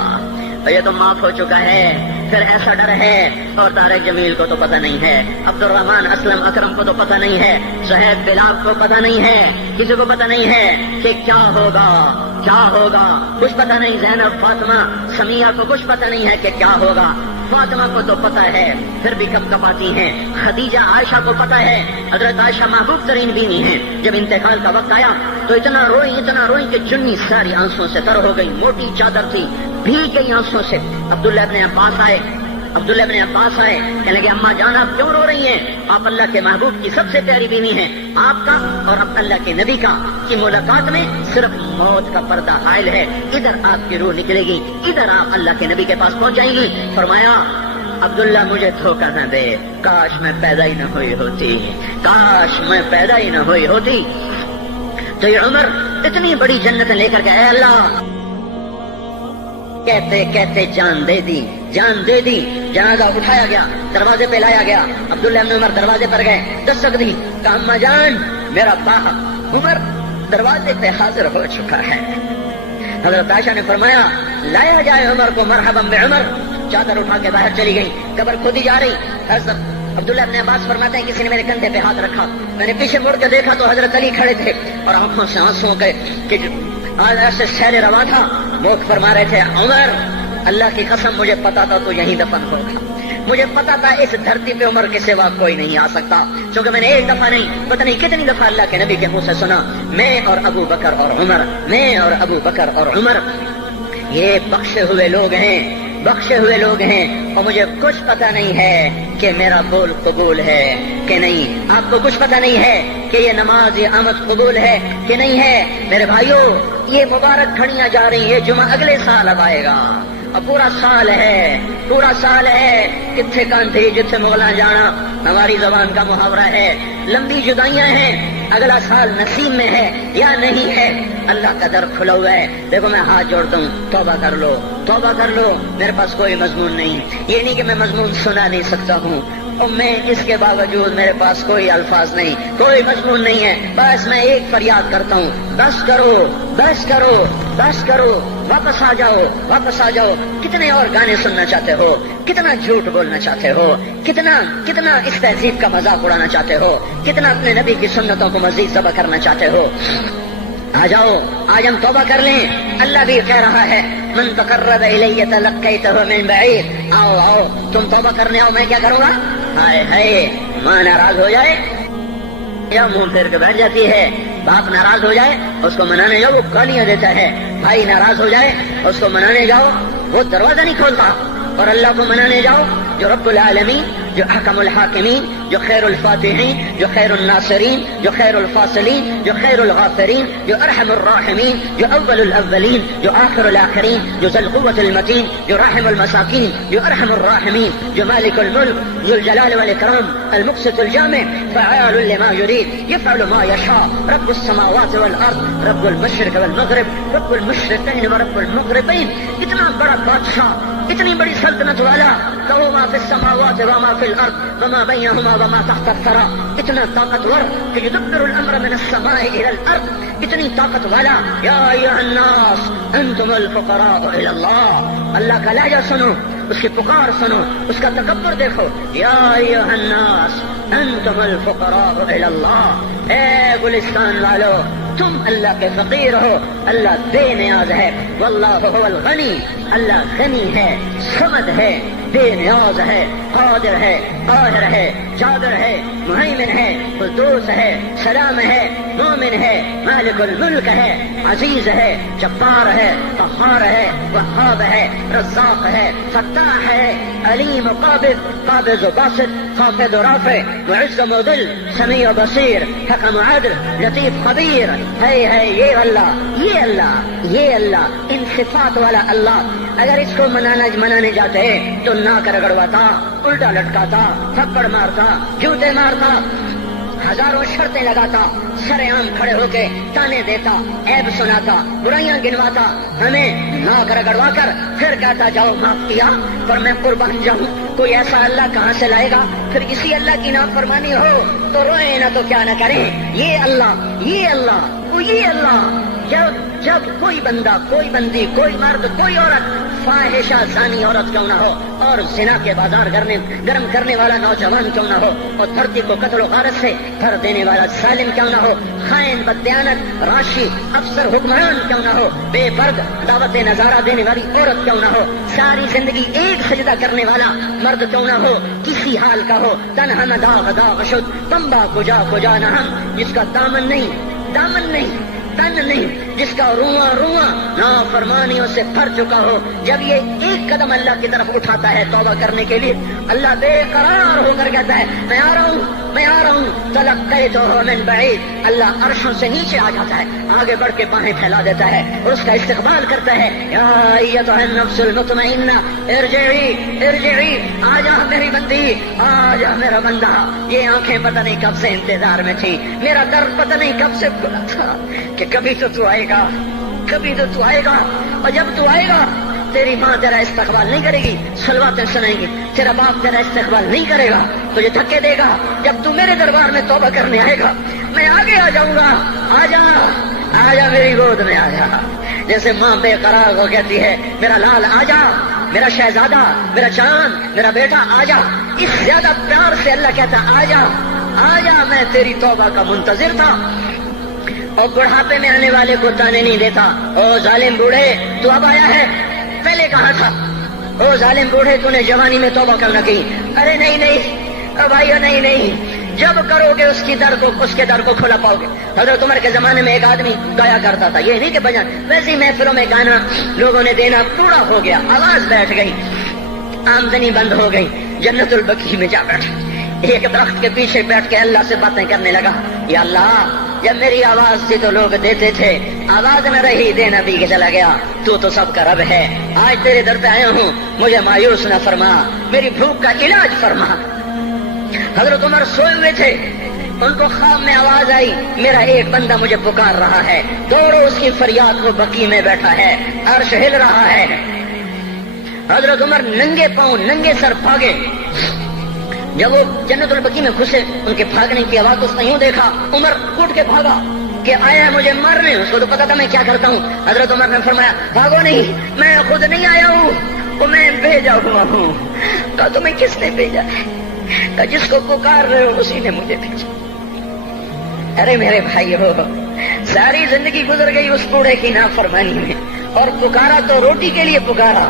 یہ تو معاف ہو چکا ہے، پھر ایسا ڈر ہے. اور طارق جمیل کو تو پتہ نہیں ہے، عبد الرحمان اسلم اکرم کو تو پتہ نہیں ہے، صہیب بلال کو پتہ نہیں ہے، کسی کو پتہ نہیں ہے کہ کیا ہوگا کیا ہوگا. کچھ پتہ نہیں. زینب فاطمہ سمیہ کو کچھ پتہ نہیں ہے کہ کیا ہوگا. فاطمہ کو تو پتہ ہے پھر بھی کب کپاتی ہیں. خدیجہ عائشہ کو پتہ ہے، حضرت عائشہ محبوب ترین بیوی ہیں. جب انتقال کا وقت آیا تو اتنا روئی کہ چنی ساری آنسوں سے تر ہو گئی. موٹی چادر تھی بھیگ گئی آنسوں سے. عبداللہ ابن عباس آئے کہنے لگے اماں جان آپ کیوں رو رہی ہیں؟ آپ اللہ کے محبوب کی سب سے پیاری بیوی ہیں. آپ کا اور اللہ کے نبی کا کی ملاقات میں صرف موت کا پردہ حائل ہے. ادھر آپ کی روح نکلے گی، ادھر آپ اللہ کے نبی کے پاس پہنچ جائیں گی. فرمایا عبداللہ مجھے دھوکہ نہ دے، کاش میں پیدا ہی نہ ہوئی ہوتی، کاش میں پیدا ہی نہ ہوئی ہوتی. تو یہ عمر اتنی بڑی جنت لے کر گئے. اللہ کہتے کہتے جان دے دی. جنازہ اٹھایا گیا، دروازے پہ لایا گیا. عبداللہ ابن عمر دروازے پر گئے، دستک دی. کہا اماں جان میرا باپ عمر دروازے پہ حاضر ہو چکا ہے. حضرت عائشہ نے فرمایا لایا جائے عمر کو. مرحبا بعمر. چادر اٹھا کے باہر چلی گئی. قبر کھودی جا رہی. عبداللہ ابن عباس فرماتے ہیں کسی نے میرے کندھے پہ ہاتھ رکھا. میں نے پیچھے مڑ کے دیکھا تو حضرت علی کھڑے تھے اور آنکھوں سے آنسوں کے ایسے سیل روا تھا. موت فرما رہے تھے عمر اللہ کی قسم مجھے پتا تھا تو یہیں دفن ہوگا. مجھے پتا تھا اس دھرتی پہ عمر کے سوا کوئی نہیں آ سکتا. چونکہ میں نے ایک دفعہ نہیں پتہ نہیں کتنی دفعہ اللہ کے نبی کے منہ سے سنا میں اور ابو بکر اور عمر، میں اور ابو بکر اور عمر یہ بخشے ہوئے لوگ ہیں اور مجھے کچھ پتہ نہیں ہے کہ میرا بول قبول ہے کہ نہیں. آپ کو کچھ پتہ نہیں ہے کہ یہ نماز یہ آمد قبول ہے کہ نہیں ہے. میرے بھائیوں یہ مبارک گھڑیاں جا رہی ہیں. جمعہ اگلے سال اب آئے گا اور پورا سال ہے. کتنے کانٹھی جتنے مغلاں جانا ہماری زبان کا محاورہ ہے. لمبی جدائیاں ہیں، اگلا سال نصیب میں ہے یا نہیں ہے. اللہ کا در کھلا ہوا ہے. دیکھو میں ہاتھ جوڑتا ہوں، توبہ کر لو. میرے پاس کوئی مضمون نہیں. یہ نہیں کہ میں مضمون سنا نہیں سکتا ہوں اور میں اس کے باوجود میرے پاس کوئی الفاظ نہیں، کوئی مضمون نہیں ہے. بس میں ایک فریاد کرتا ہوں، بس کرو، واپس آ جاؤ. کتنے اور گانے سننا چاہتے ہو، کتنا جھوٹ بولنا چاہتے ہو، کتنا اس تہذیب کا مذاق اڑانا چاہتے ہو، کتنا اپنے نبی کی سنتوں کو مزید ذبح کرنا چاہتے ہو. آ جاؤ آج ہم توبہ کر لیں. اللہ بھی کہہ رہا ہے من تقرب الی تلقیتہ من بعید. آؤ تم توبہ کرنے آؤ، میں کیا کروں گا. ہائے ماں ناراض ہو جائے یا منہ پھیر کے بیٹھ جاتی ہے. باپ ناراض ہو جائے اس کو منانے جاؤ وہ گالیاں دیتا ہے. بھائی ناراض ہو جائے اس کو منانے جاؤ وہ دروازہ نہیں کھولتا. اور اللہ کو منانے جاؤ جو رب العالمین، جو احکم الحاکمین، جو خیر الفاتحین، جو خیر الناصرین، جو خیر الفاصلین، جو خیر الغافرین، جو ارحم الراحمین، جو اول الاولین، جو آخر الاخرین، جو ذو القوة المتین، جو راحم المساکین، جو ارحم الراحمین، جو مالک الملک، ذو الجلال والاکرام، المقسط الجامع، فعال لما يريد، يفعل ما يشاء، رب السماوات والارض، رب المشرق والمغرب، رب المشرقین ورب المغربین. اتنا بڑا بادشاہ، اتنی بڑی سلطنت والا، لہو ما فی السماوات وما فی الارض وما بینہما وما تحت الثری، اتنا طاقتور کہ یدبر الامر من السماء الى الارض، اتنی طاقت والا. یا ایھا الناس انتم الفقراء الی اللہ، اللہ کا لہجہ سنو، اس کی پکار سنو، اس کا تکبر دیکھو. یا ایھا الناس انتم الفقراء الی اللہ، اے گلستان والو تم اللہ کے فقیر ہو، اللہ بے نیاز ہے. واللہ هو الغنی، اللہ غنی ہے، صمد ہے، بے نیاز ہے، قادر ہے، قاہر ہے، جابر ہے، مہیمن ہے، قدوس ہے، سلام ہے، مومن ہے، مالک الملک ہے، عزیز ہے، جبار ہے، قہار ہے، وہاب ہے، رزاق ہے، فتاح ہے، علیم و قابض و باسط، خافض و رافع، معز و مذل، سمیع و بصیر، حکم و عدل، لطیف خبیر. ہے یہ اللہ، یہ اللہ، یہ اللہ، ان صفات والا اللہ. اگر اس کو منانے جاتے تو ناک رگڑواتا، الٹا لٹکاتا، تھپڑ مارتا، جوتے مارتا، ہزاروں شرطیں لگاتا، سر عام کھڑے ہو کے تانے دیتا، عیب سناتا، برائیاں گنواتا، ہمیں ناک رگڑوا کر پھر کہتا جاؤ معاف کیا پر میں قربان جاؤں. کوئی ایسا اللہ کہاں سے لائے گا؟ پھر کسی اللہ کی نافرمانی ہو تو روئے نہ تو کیا نہ کریں. یہ اللہ، یہ اللہ، یہ اللہ. جب کوئی بندہ، کوئی بندی، کوئی مرد، کوئی عورت فاحشہ زانی عورت کیوں نہ ہو اور زنا کے بازار گرم کرنے والا نوجوان کیوں نہ ہو اور دھرتی کو قتل و غارت سے بھر دینے والا ظالم کیوں نہ ہو، خائن، بددیانت، راشی، افسر، حکمران کیوں نہ ہو، بے پرد دعوت نظارہ دینے والی عورت کیوں نہ ہو، ساری زندگی ایک سجدہ کرنے والا مرد کیوں نہ ہو، کسی حال کا ہو، تنہا نہ داغ داغ شد تمبا کجا نہ ہم، جس کا دامن نہیں، تن نہیں، جس کا رواں نافرمانیوں سے بھر چکا ہو. جب یہ ایک قدم اللہ کی طرف اٹھاتا ہے توبہ کرنے کے لیے، اللہ بے قرار ہو کر کہتا ہے میں آ رہا ہوں، میں آ رہا ہوں. تلقیتہ من بعید، اللہ عرشوں سے نیچے آ جاتا ہے، آگے بڑھ کے باہیں پھیلا دیتا ہے اور اس کا استقبال کرتا ہے. یا ایتھا النفس المطمئنہ ارجعی، آ جا میری بندی، آ جا میرا بندہ. یہ آنکھیں پتہ نہیں کب سے انتظار میں تھی، میرا در پتہ نہیں کب سے کھلا تھا کہ کبھی تو آئے گا، کبھی تو آئے گا. اور جب تو آئے گا تیری ماں تیرا استقبال نہیں کرے گی، صلواتیں سنائیں گی، تیرا باپ تیرا استقبال نہیں کرے گا، تجھے دھکے دے گا. جب تو میرے دربار میں توبہ کرنے آئے گا میں آگے آ جاؤں گا. آ جا میری گود میں آ جا. جیسے ماں بے قرار ہو کہتی ہے میرا لال آ جا، میرا شہزادہ، میرا چاند، میرا بیٹا آ جا، اس زیادہ پیار سے اللہ کہتا آ جا، میں تیری توبہ کا منتظر تھا. اور بڑھاپے میں آنے والے کو تانے نہیں دیتا. او ظالم بوڑھے تو اب آیا ہے، پہلے کہا تھا. او ظالم بوڑھے تو نے جوانی میں توبہ کرنا کی. ارے نہیں بھائیو، نہیں، جب کرو گے اس کے در کو کھلا پاؤ گے. حضرت عمر کے زمانے میں ایک آدمی گایا کرتا تھا، یہ نہیں کہ بجن ویسی محفلوں میں گانا لوگوں نے دینا پورا ہو گیا، آواز بیٹھ گئی، آمدنی بند ہو گئی، جنت البقیع میں جا بیٹھا، ایک درخت کے پیچھے بیٹھ کے اللہ سے باتیں کرنے لگا. یا اللہ، جب میری آواز تھی تو لوگ دیتے تھے، آواز نہ رہی دینا بھی کے چلا گیا. تو سب کا رب ہے، آج تیرے در پہ آیا ہوں، مجھے مایوس نہ فرما، میری بھوک کا علاج فرما. حضرت عمر سوئے ہوئے تھے، ان کو خواب میں آواز آئی میرا ایک بندہ مجھے پکار رہا ہے. دوڑو اس کی فریاد، وہ بقیع میں بیٹھا ہے، عرش ہل رہا ہے. حضرت عمر ننگے پاؤں ننگے سر بھاگے. جب وہ جنت البقیع میں گھسے ان کے بھاگنے کی آواز اس نے یوں دیکھا، عمر اٹھ کے بھاگا کہ آیا ہے مجھے مارنے. اس کو تو پتا تھا میں کیا کرتا ہوں. حضرت عمر نے فرمایا بھاگو نہیں، میں خود نہیں آیا ہوں، وہ میں بھیجا ہوا ہوں. کہا تمہیں کس نے بھیجا ہے؟ کہا جس کو پکار رہے ہو اسی نے مجھے بھیجا. ارے میرے بھائی ہو، ساری زندگی گزر گئی اس بوڑھے کی نافرمانی میں، اور پکارا تو روٹی کے لیے پکارا،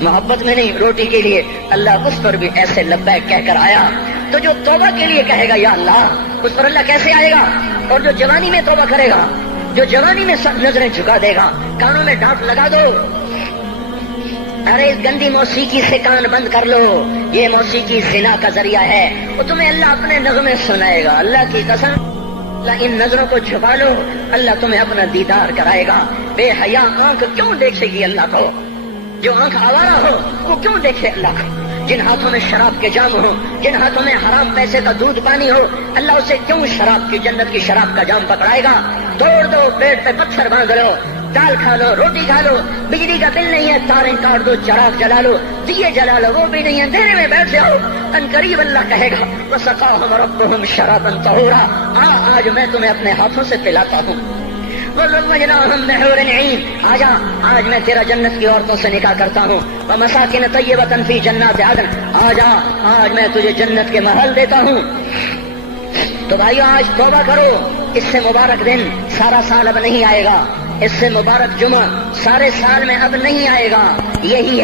محبت میں نہیں، روٹی کے لیے. اللہ اس پر بھی ایسے لبیک کہہ کر آیا. تو جو توبہ کے لیے کہے گا یا اللہ، اس پر اللہ کیسے آئے گا؟ اور جو جوانی میں توبہ کرے گا، جو جوانی میں سب نظریں جھکا دے گا، کانوں میں ڈانٹ لگا دو، ارے اس گندی موسیقی سے کان بند کر لو، یہ موسیقی زنا کا ذریعہ ہے، وہ تمہیں اللہ اپنے نغمے سنائے گا. اللہ کی قسم، اللہ ان نظروں کو چھپا لو، اللہ تمہیں اپنا دیدار کرائے گا. بے حیا آنکھ کیوں دیکھے گی اللہ کو؟ جو آنکھ آوارہ ہو وہ کیوں دیکھے اللہ کو؟ جن ہاتھوں میں شراب کے جام ہو، جن ہاتھوں میں حرام پیسے کا دودھ پانی ہو، اللہ اسے کیوں شراب کی، جنت کی شراب کا جام پکڑائے گا؟ توڑ دو، پیٹ پہ پتھر باندھ لو، دال کھا لو، روٹی کھا لو، بجلی کا بل نہیں ہے تاریں کاٹ دو، چراغ جلا لو، دیے جلا لو، وہ بھی نہیں ہے، اندھیرے میں بیٹھ جاؤ، ان قریب اللہ کہے گا وَسَقَاهُمْ رَبُّهُمْ شَرَابًا طَهُورًا، آج میں تمہیں اپنے ہاتھوں سے پلاتا ہوں، وَزَوَّجْنَاهُمْ بِحُورٍ عِينٍ، آج میں تیرا جنت کی عورتوں سے نکاح کرتا ہوں، وَمَسَاكِنَ طَيِّبَةً فِي جَنَّاتِ عَدْنٍ، آج میں تجھے جنت کے محل دیتا ہوں۔ تو بھائیو آج توبہ کرو، اس سے مبارک دن سارا سال اب نہیں آئے گا، اس سے مبارک جمعہ سارے سال میں اب نہیں آئے گا، یہی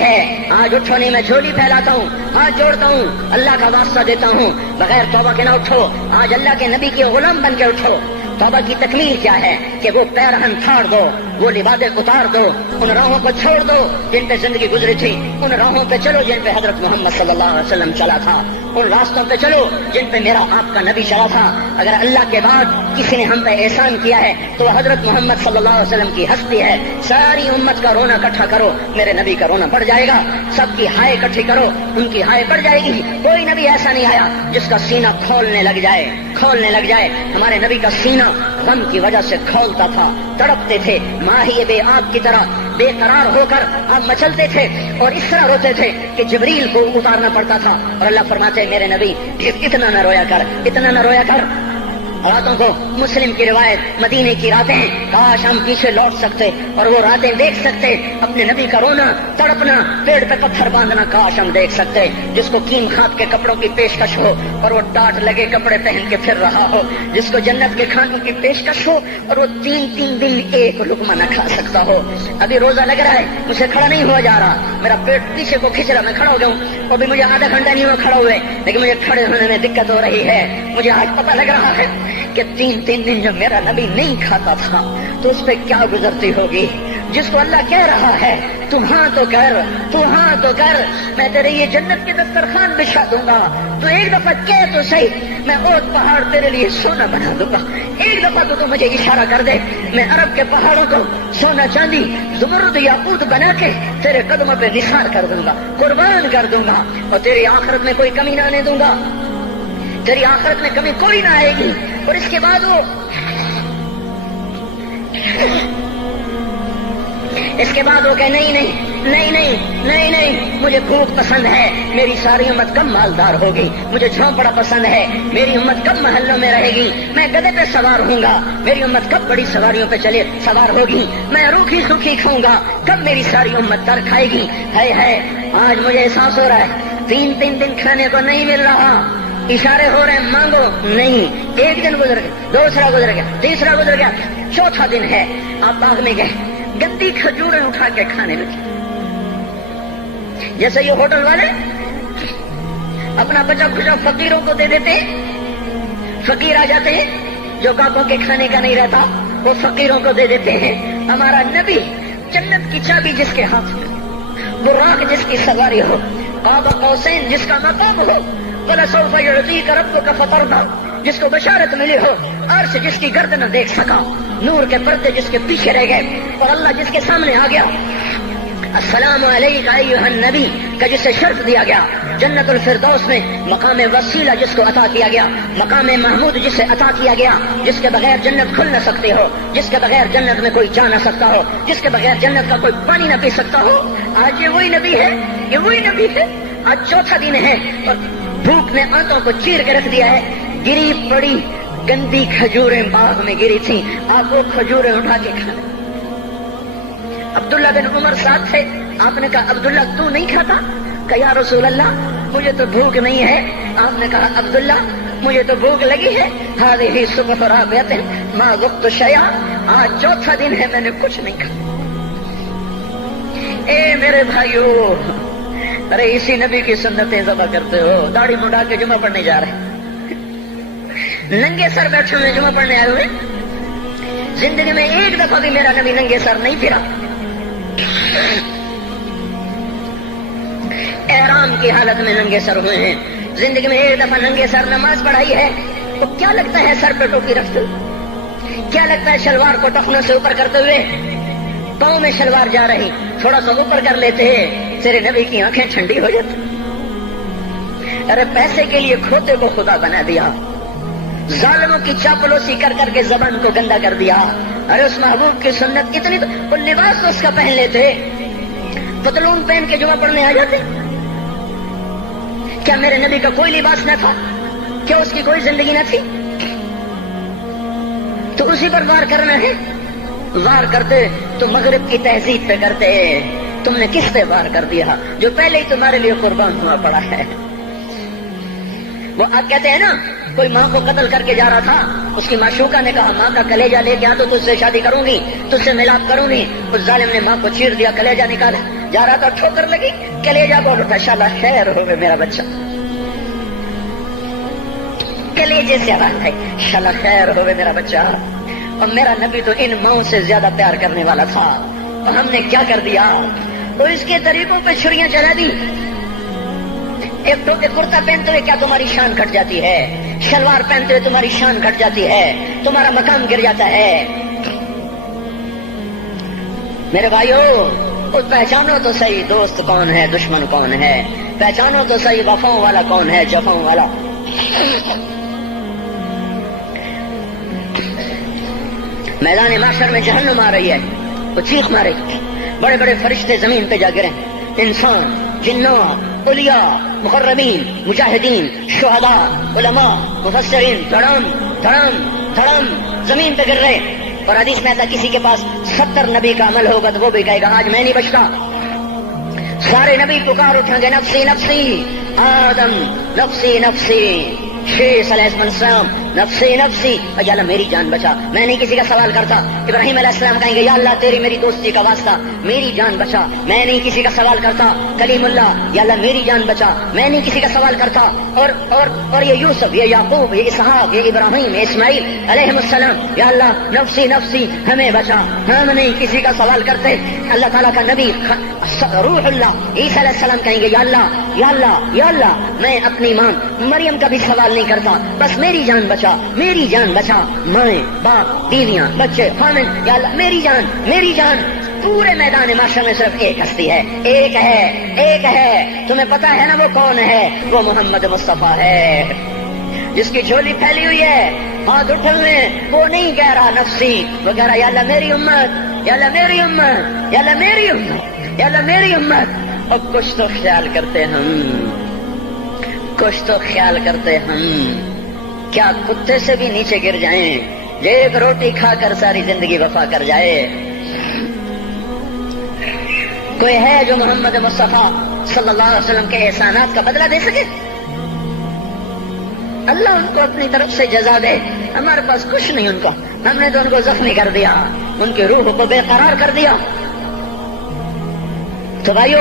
ہے، آج اٹھو نہیں میں جھولی پھیلاتا ہوں، ہاتھ جوڑتا ہوں، اللہ کا واسطہ دیتا ہوں، بغیر توبہ کے نہ اٹھو، آج اللہ کے نبی کے غلام بن کے اٹھو۔ توبہ کی تکمیل کیا ہے کہ وہ پیرہن پھاڑ دو، وہ لبادیں اتار دو، ان راہوں کو چھوڑ دو جن پہ زندگی گزری تھی، ان راہوں پہ چلو جن پہ حضرت محمد صلی اللہ علیہ وسلم چلا تھا، ان راستوں پہ چلو جن پہ میرا آپ کا نبی چلا تھا۔ اگر اللہ کے بعد کسی نے ہم پہ احسان کیا ہے تو وہ حضرت محمد صلی اللہ علیہ وسلم کی ہستی ہے۔ ساری امت کا رونا اکٹھا کرو، میرے نبی کا رونا بڑھ جائے گا، سب کی ہائے اکٹھی کرو، ان کی ہائے بڑھ جائے گی۔ کوئی نبی ایسا نہیں آیا جس کا سینہ کھولنے لگ جائے۔ ہمارے نبی کا سینہ غم کی وجہ سے کھولتا تھا، تڑپتے تھے، ماہی بے آگ کی طرح بے قرار ہو کر آپ مچلتے تھے اور اس طرح روتے تھے کہ جبریل کو اتارنا پڑتا تھا، اور اللہ فرماتے میرے نبی اتنا نہ رویا کر۔ راتوں کو مسلم کی روایت مدینے کی راتیں، کاش ہم پیچھے لوٹ سکتے اور وہ راتیں دیکھ سکتے، اپنے نبی کا رونا تڑپنا، پیڑ پہ پتھر باندھنا کاش ہم دیکھ سکتے، جس کو کیم خات کے کپڑوں کی پیشکش ہو اور وہ ٹاٹ لگے کپڑے پہن کے پھر رہا ہو، جس کو جنت کے کھانوں کی پیشکش ہو اور وہ تین دن ایک لقمہ نہ کھا سکتا ہو۔ ابھی روزہ لگ رہا ہے، مجھے کھڑا نہیں ہوا جا رہا، میرا پیٹ پیچھے کو کھینچ رہا، میں کھڑا ہو گیا ہوں، ابھی مجھے آدھا گھنٹہ نہیں ہوا کھڑا ہوئے، لیکن مجھے کھڑے ہونے میں دقت ہو رہی ہے۔ مجھے آج پتہ لگ رہا ہے کہ تین دن جو میرا نبی نہیں کھاتا تھا تو اس پہ کیا گزرتی ہوگی، جس کو اللہ کہہ رہا ہے تو ہاں تو کر، میں تیرے یہ جنت کے دسترخوان بچھا دوں گا، تو ایک دفعہ کہہ تو صحیح، میں اوت پہاڑ تیرے لیے سونا بنا دوں گا، ایک دفعہ تو مجھے اشارہ کر دے، میں عرب کے پہاڑوں کو سونا چاندی زمرد یاقوت بنا کے تیرے قدموں پہ نثار کر دوں گا، قربان کر دوں گا، اور تیری آخرت میں کوئی کمی نہ آنے دوں گا، تیری آخرت میں کمی کوئی نہ آئے گی۔ اور اس کے بعد وہ کہ نہیں، مجھے بھوک پسند ہے، میری ساری امت کب مالدار ہوگی، مجھے جھونپڑا پسند ہے، میری امت کب محلوں میں رہے گی، میں گدھے پہ سوار ہوں گا، میری امت کب بڑی سواریوں پہ سوار ہوگی، میں روکھی سوکھی کھاؤں گا، کب میری ساری امت تر کھائے گی۔ ہے آج مجھے احساس ہو رہا ہے تین دن کھانے کو نہیں مل رہا، اشارے ہو رہے ہیں مانگو نہیں، ایک دن گزر گیا، دوسرا گزر گیا، تیسرا گزر گیا، چوتھا دن ہے، آپ باغ میں گئے، گندی کھجوریں اٹھا کے کھانے لگے، جیسے یہ ہوٹل والے اپنا بچا کھچا فقیروں کو دے دیتے، فقیر آ جاتے ہیں جو باپوں کے کھانے کا نہیں رہتا وہ فقیروں کو دے دیتے ہیں۔ ہمارا نبی جنت کی چابی جس کے ہاتھ میں، براق جس کی سواری ہو، قاب قوسین جس کا مقام ہو، وَلَسَوْفَ يُعْطِيكَ رَبُّكَ فَتَرْضَىٰ جس کو بشارت ملی ہو، عرش جس کی گرد نہ دیکھ سکا، نور کے پردے جس کے پیچھے رہ گئے اور اللہ جس کے سامنے آ گیا، السلام علیک ایھا النبی کا جسے شرف دیا گیا، جنت الفردوس میں مقام وسیلہ جس کو عطا کیا گیا، مقام محمود جسے عطا کیا گیا، جس کے بغیر جنت کھل نہ سکتے ہو، جس کے بغیر جنت میں کوئی جا نہ سکتا ہو، جس کے بغیر جنت کا کوئی پانی نہ پی سکتا ہو، آج یہ وہی نبی ہے، آج چوتھا دن ہے اور بھوک نے آنتوں کو چیر کے رکھ دیا ہے، گری پڑی گندی کھجوریں باغ میں گری تھی، آپ وہ کھجوریں اٹھا کے کھانا۔ عبداللہ بن عمر ساتھ تھے، آپ نے کہا عبداللہ تو نہیں کھاتا؟ کہا یا رسول اللہ مجھے تو بھوک نہیں ہے۔ آپ نے کہا عبداللہ مجھے تو بھوک لگی ہے، ہذہ صبح رابعۃ ما ذقت شیئا، آج چوتھا دن ہے میں نے کچھ نہیں کھایا۔ اے میرے بھائیو، ارے اسی نبی کی سنتیں ذبح کرتے ہو، داڑھی منڈا کے جمعہ پڑھنے جا رہے ہیں، ننگے سر بیٹھے ہوئے جمعہ پڑھنے آئے ہوئے، زندگی میں ایک دفعہ بھی میرا نبی ننگے سر نہیں پھرا، احرام کی حالت میں ننگے سر ہوئے ہیں، زندگی میں ایک دفعہ ننگے سر نماز پڑھائی ہے، تو کیا لگتا ہے سر پہ ٹوپی رکھتے ہوئے، کیا لگتا ہے شلوار کو ٹخنوں سے اوپر کرتے ہوئے، پاؤں میں شلوار جا رہی، تھوڑا سا اوپر کر لیتے ہیں، تیرے نبی کی آنکھیں ٹھنڈی ہو جاتی۔ ارے پیسے کے لیے کھوتے کو خدا بنا دیا، ظالموں کی چاپلوسی کر کر کے زبان کو گندا کر دیا. ارے اس محبوب کی سنت اتنی تو وہ لباس تو اس کا پہن لیتے, پتلون پہن کے جمعہ پڑھنے آ جاتے. کیا میرے نبی کا کوئی لباس نہ تھا؟ کیا اس کی کوئی زندگی نہ تھی؟ تو اسی پر وار کرنا ہے. وار کرتے تو مغرب کی تہذیب پہ کرتے. تم نے کس پہ وار کر دیا جو پہلے ہی تمہارے لیے قربان ہوا پڑا ہے؟ وہ آپ کہتے ہیں نا, کوئی ماں کو قتل کر کے جا رہا تھا, اس کی معشوقہ نے کہا ماں کا کلیجہ لے کے آ تو تجھ سے شادی کروں گی, تجھ سے ملاپ کروں گی. اس ظالم نے ماں کو چیر دیا, کلیجہ نکالا, جا رہا تھا ٹھوکر لگی, کلیجہ بول اٹھا, شالا خیر ہو گئے میرا بچہ. کلیجے سے بات ہے, شالا خیر ہو گئے میرا بچہ. اور میرا نبی تو ان ماؤں سے زیادہ پیار کرنے والا تھا, اور ہم نے کیا کر دیا؟ تو اس کے طریقوں پہ چھریاں چلا دی. ایک کرتا پہنتے ہوئے کیا تمہاری شان گھٹ جاتی ہے؟ شلوار پہنتے ہوئے تمہاری شان گھٹ جاتی ہے, تمہارا مقام گر جاتا ہے. میرے بھائیو, پہچانو تو صحیح دوست کون ہے, دشمن کون ہے. پہچانو تو صحیح وفاؤں والا کون ہے, جفاؤں والا. میدان معاشر میں جہنم آ رہی ہے, وہ چیخ مارے, بڑے بڑے فرشتے زمین پہ جا گرے, انسان, جنات, اولیاء, مقربین, مجاہدین, شہداء, علماء, مفسرین, دھڑام دھڑام دھڑام زمین پہ گر رہے. اور حدیث میں آتا کسی کے پاس 70 نبی کا عمل ہوگا تو وہ بھی کہے گا آج میں نہیں بچتا. سارے نبی پکار اٹھیں گے نفسی نفسی, آدم نفسی نفسی, شیخ علیہ السلام نفسی نفسی, یا اللہ میری جان بچا, میں نہیں کسی کا سوال کرتا. ابراہیم علیہ السلام کہیں گے یا اللہ تیری میری دوستی کا واسطہ میری جان بچا, میں نہیں کسی کا سوال کرتا. کلیم اللہ, یا اللہ میری جان بچا, میں نہیں کسی کا سوال کرتا. اور یہ یوسف, یہ یعقوب, یہ اسحاق, یہ ابراہیم, یہ اسماعیل علیہ السلام, یا اللہ نفسی نفسی ہمیں بچا, ہم نہیں کسی کا سوال کرتے. اللہ تعالیٰ کا نبی روح اللہ عیسیٰ علیہ السلام کہیں گے یا اللہ یا اللہ یا اللہ, میں اپنی ماں مریم کا بھی سوال نہیں کرتا, بس میری جان بچا, میری جان بچا. مائیں, باپ, بیویاں, بچے, خامن, یا اللہ میری جان میری جان. پورے میدان معاشر میں صرف ایک ہستی ہے, ایک ہے, ایک ہے. تمہیں پتا ہے نا وہ کون ہے؟ وہ محمد مصطفیٰ ہے, جس کی جھولی پھیلی ہوئی ہے, ہاتھ اٹھے ہوئے. وہ نہیں کہہ رہا نفسی, وہ کہہ رہا یا اللہ میری امت, یا اللہ میری امت, یا اللہ میری امت, یا اللہ میری امت. اور کچھ تو خیال کرتے ہم, کچھ تو خیال کرتے ہم. کیا کتے سے بھی نیچے گر جائیں, ایک روٹی کھا کر ساری زندگی وفا کر جائے. کوئی ہے جو محمد مصطفیٰ صلی اللہ علیہ وسلم کے احسانات کا بدلہ دے سکے؟ اللہ ان کو اپنی طرف سے جزا دے, ہمارے پاس کچھ نہیں ان کو. ہم نے تو ان کو زخمی کر دیا, ان کی روح کو بے قرار کر دیا. تو بھائیو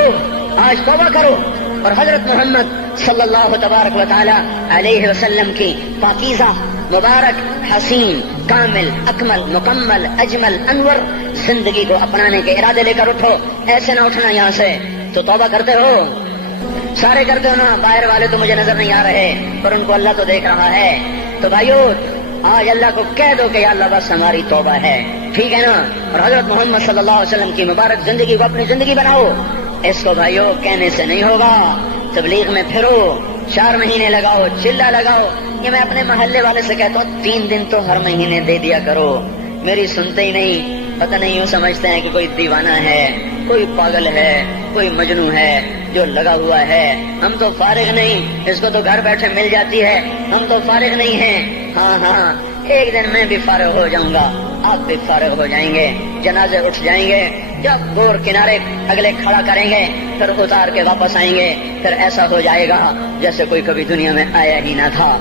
آج توبہ کرو اور حضرت محمد صلی اللہ تبارک و تعالی علیہ وسلم کی پاکیزہ, مبارک, حسین, کامل, اکمل, مکمل, اجمل, انور زندگی کو اپنانے کے ارادے لے کر اٹھو. ایسے نہ اٹھنا یہاں سے. تو توبہ کرتے ہو, سارے کرتے ہو نا, باہر والے تو مجھے نظر نہیں آ رہے پر ان کو اللہ تو دیکھ رہا ہے. تو بھائیو آج اللہ کو کہہ دو کہ یا اللہ بس ہماری توبہ ہے, ٹھیک ہے نا. اور حضرت محمد صلی اللہ علیہ وسلم کی مبارک زندگی کو اپنی زندگی بناؤ. اس کو بھائیو کہنے سے نہیں ہوگا. تبلیغ میں پھرو, 4 مہینے لگاؤ, چلا لگاؤ. یہ میں اپنے محلے والے سے کہتا ہوں 3 دن تو ہر مہینے دے دیا کرو. میری سنتے ہی نہیں, پتہ نہیں یوں سمجھتے ہیں کہ کوئی دیوانہ ہے, کوئی پاگل ہے, کوئی مجنون ہے جو لگا ہوا ہے. ہم تو فارغ نہیں, اس کو تو گھر بیٹھے مل جاتی ہے, ہم تو فارغ نہیں ہیں. ہاں ہاں, ایک دن میں بھی فارغ ہو جاؤں گا, آپ بھی فارغ ہو جائیں گے, جنازے اٹھ جائیں گے, جب گور کنارے اگلے کھڑا کریں گے پھر اتار کے واپس آئیں گے, پھر ایسا ہو جائے گا جیسے کوئی کبھی دنیا میں آیا ہی نہ تھا.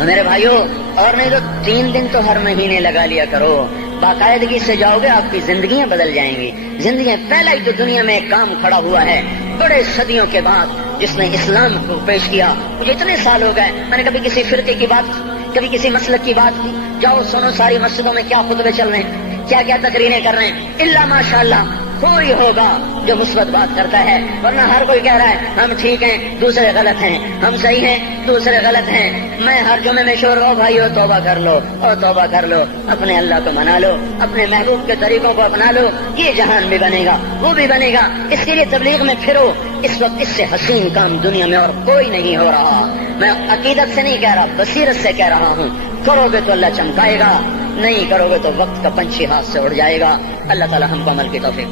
میرے بھائیو, اور نہیں تو 3 دن تو ہر مہینے لگا لیا کرو. باقاعدگی سے جاؤ گے, آپ کی زندگیاں بدل جائیں گی. زندگیاں پہلا ہی تو دنیا میں ایک کام کھڑا ہوا ہے بڑے صدیوں کے بعد, جس نے اسلام کو پیش کیا. مجھے اتنے سال ہو گئے, میں نے کبھی کسی فرقے کی بات, کبھی کسی مسلک کی بات کی. جاؤ سنو ساری مسجدوں میں کیا خطبے چل رہے ہیں, کیا کیا تقریریں کر رہے ہیں. الا ماشاءاللہ کوئی ہوگا جو مثبت بات کرتا ہے, ورنہ ہر کوئی کہہ رہا ہے ہم ٹھیک ہیں دوسرے غلط ہیں, ہم صحیح ہیں دوسرے غلط ہیں. میں ہر جمعے میں شور ہو بھائیو توبہ کر لو, اور توبہ کر لو, اپنے اللہ کو منا لو, اپنے محبوب کے طریقوں کو اپنا لو. یہ جہان بھی بنے گا, وہ بھی بنے گا. اس کے لیے تبلیغ میں پھرو. اس وقت اس سے حسین کام دنیا میں اور کوئی نہیں ہو رہا. میں عقیدت سے نہیں کہہ رہا، بصیرت سے کہہ رہا ہوں، کرو گے تو اللہ چمکائے گا، نہیں کرو گے تو وقت کا پنچھی ہاتھ سے اڑ جائے گا۔ اللہ تعالی ہم کو عمل کی توفیق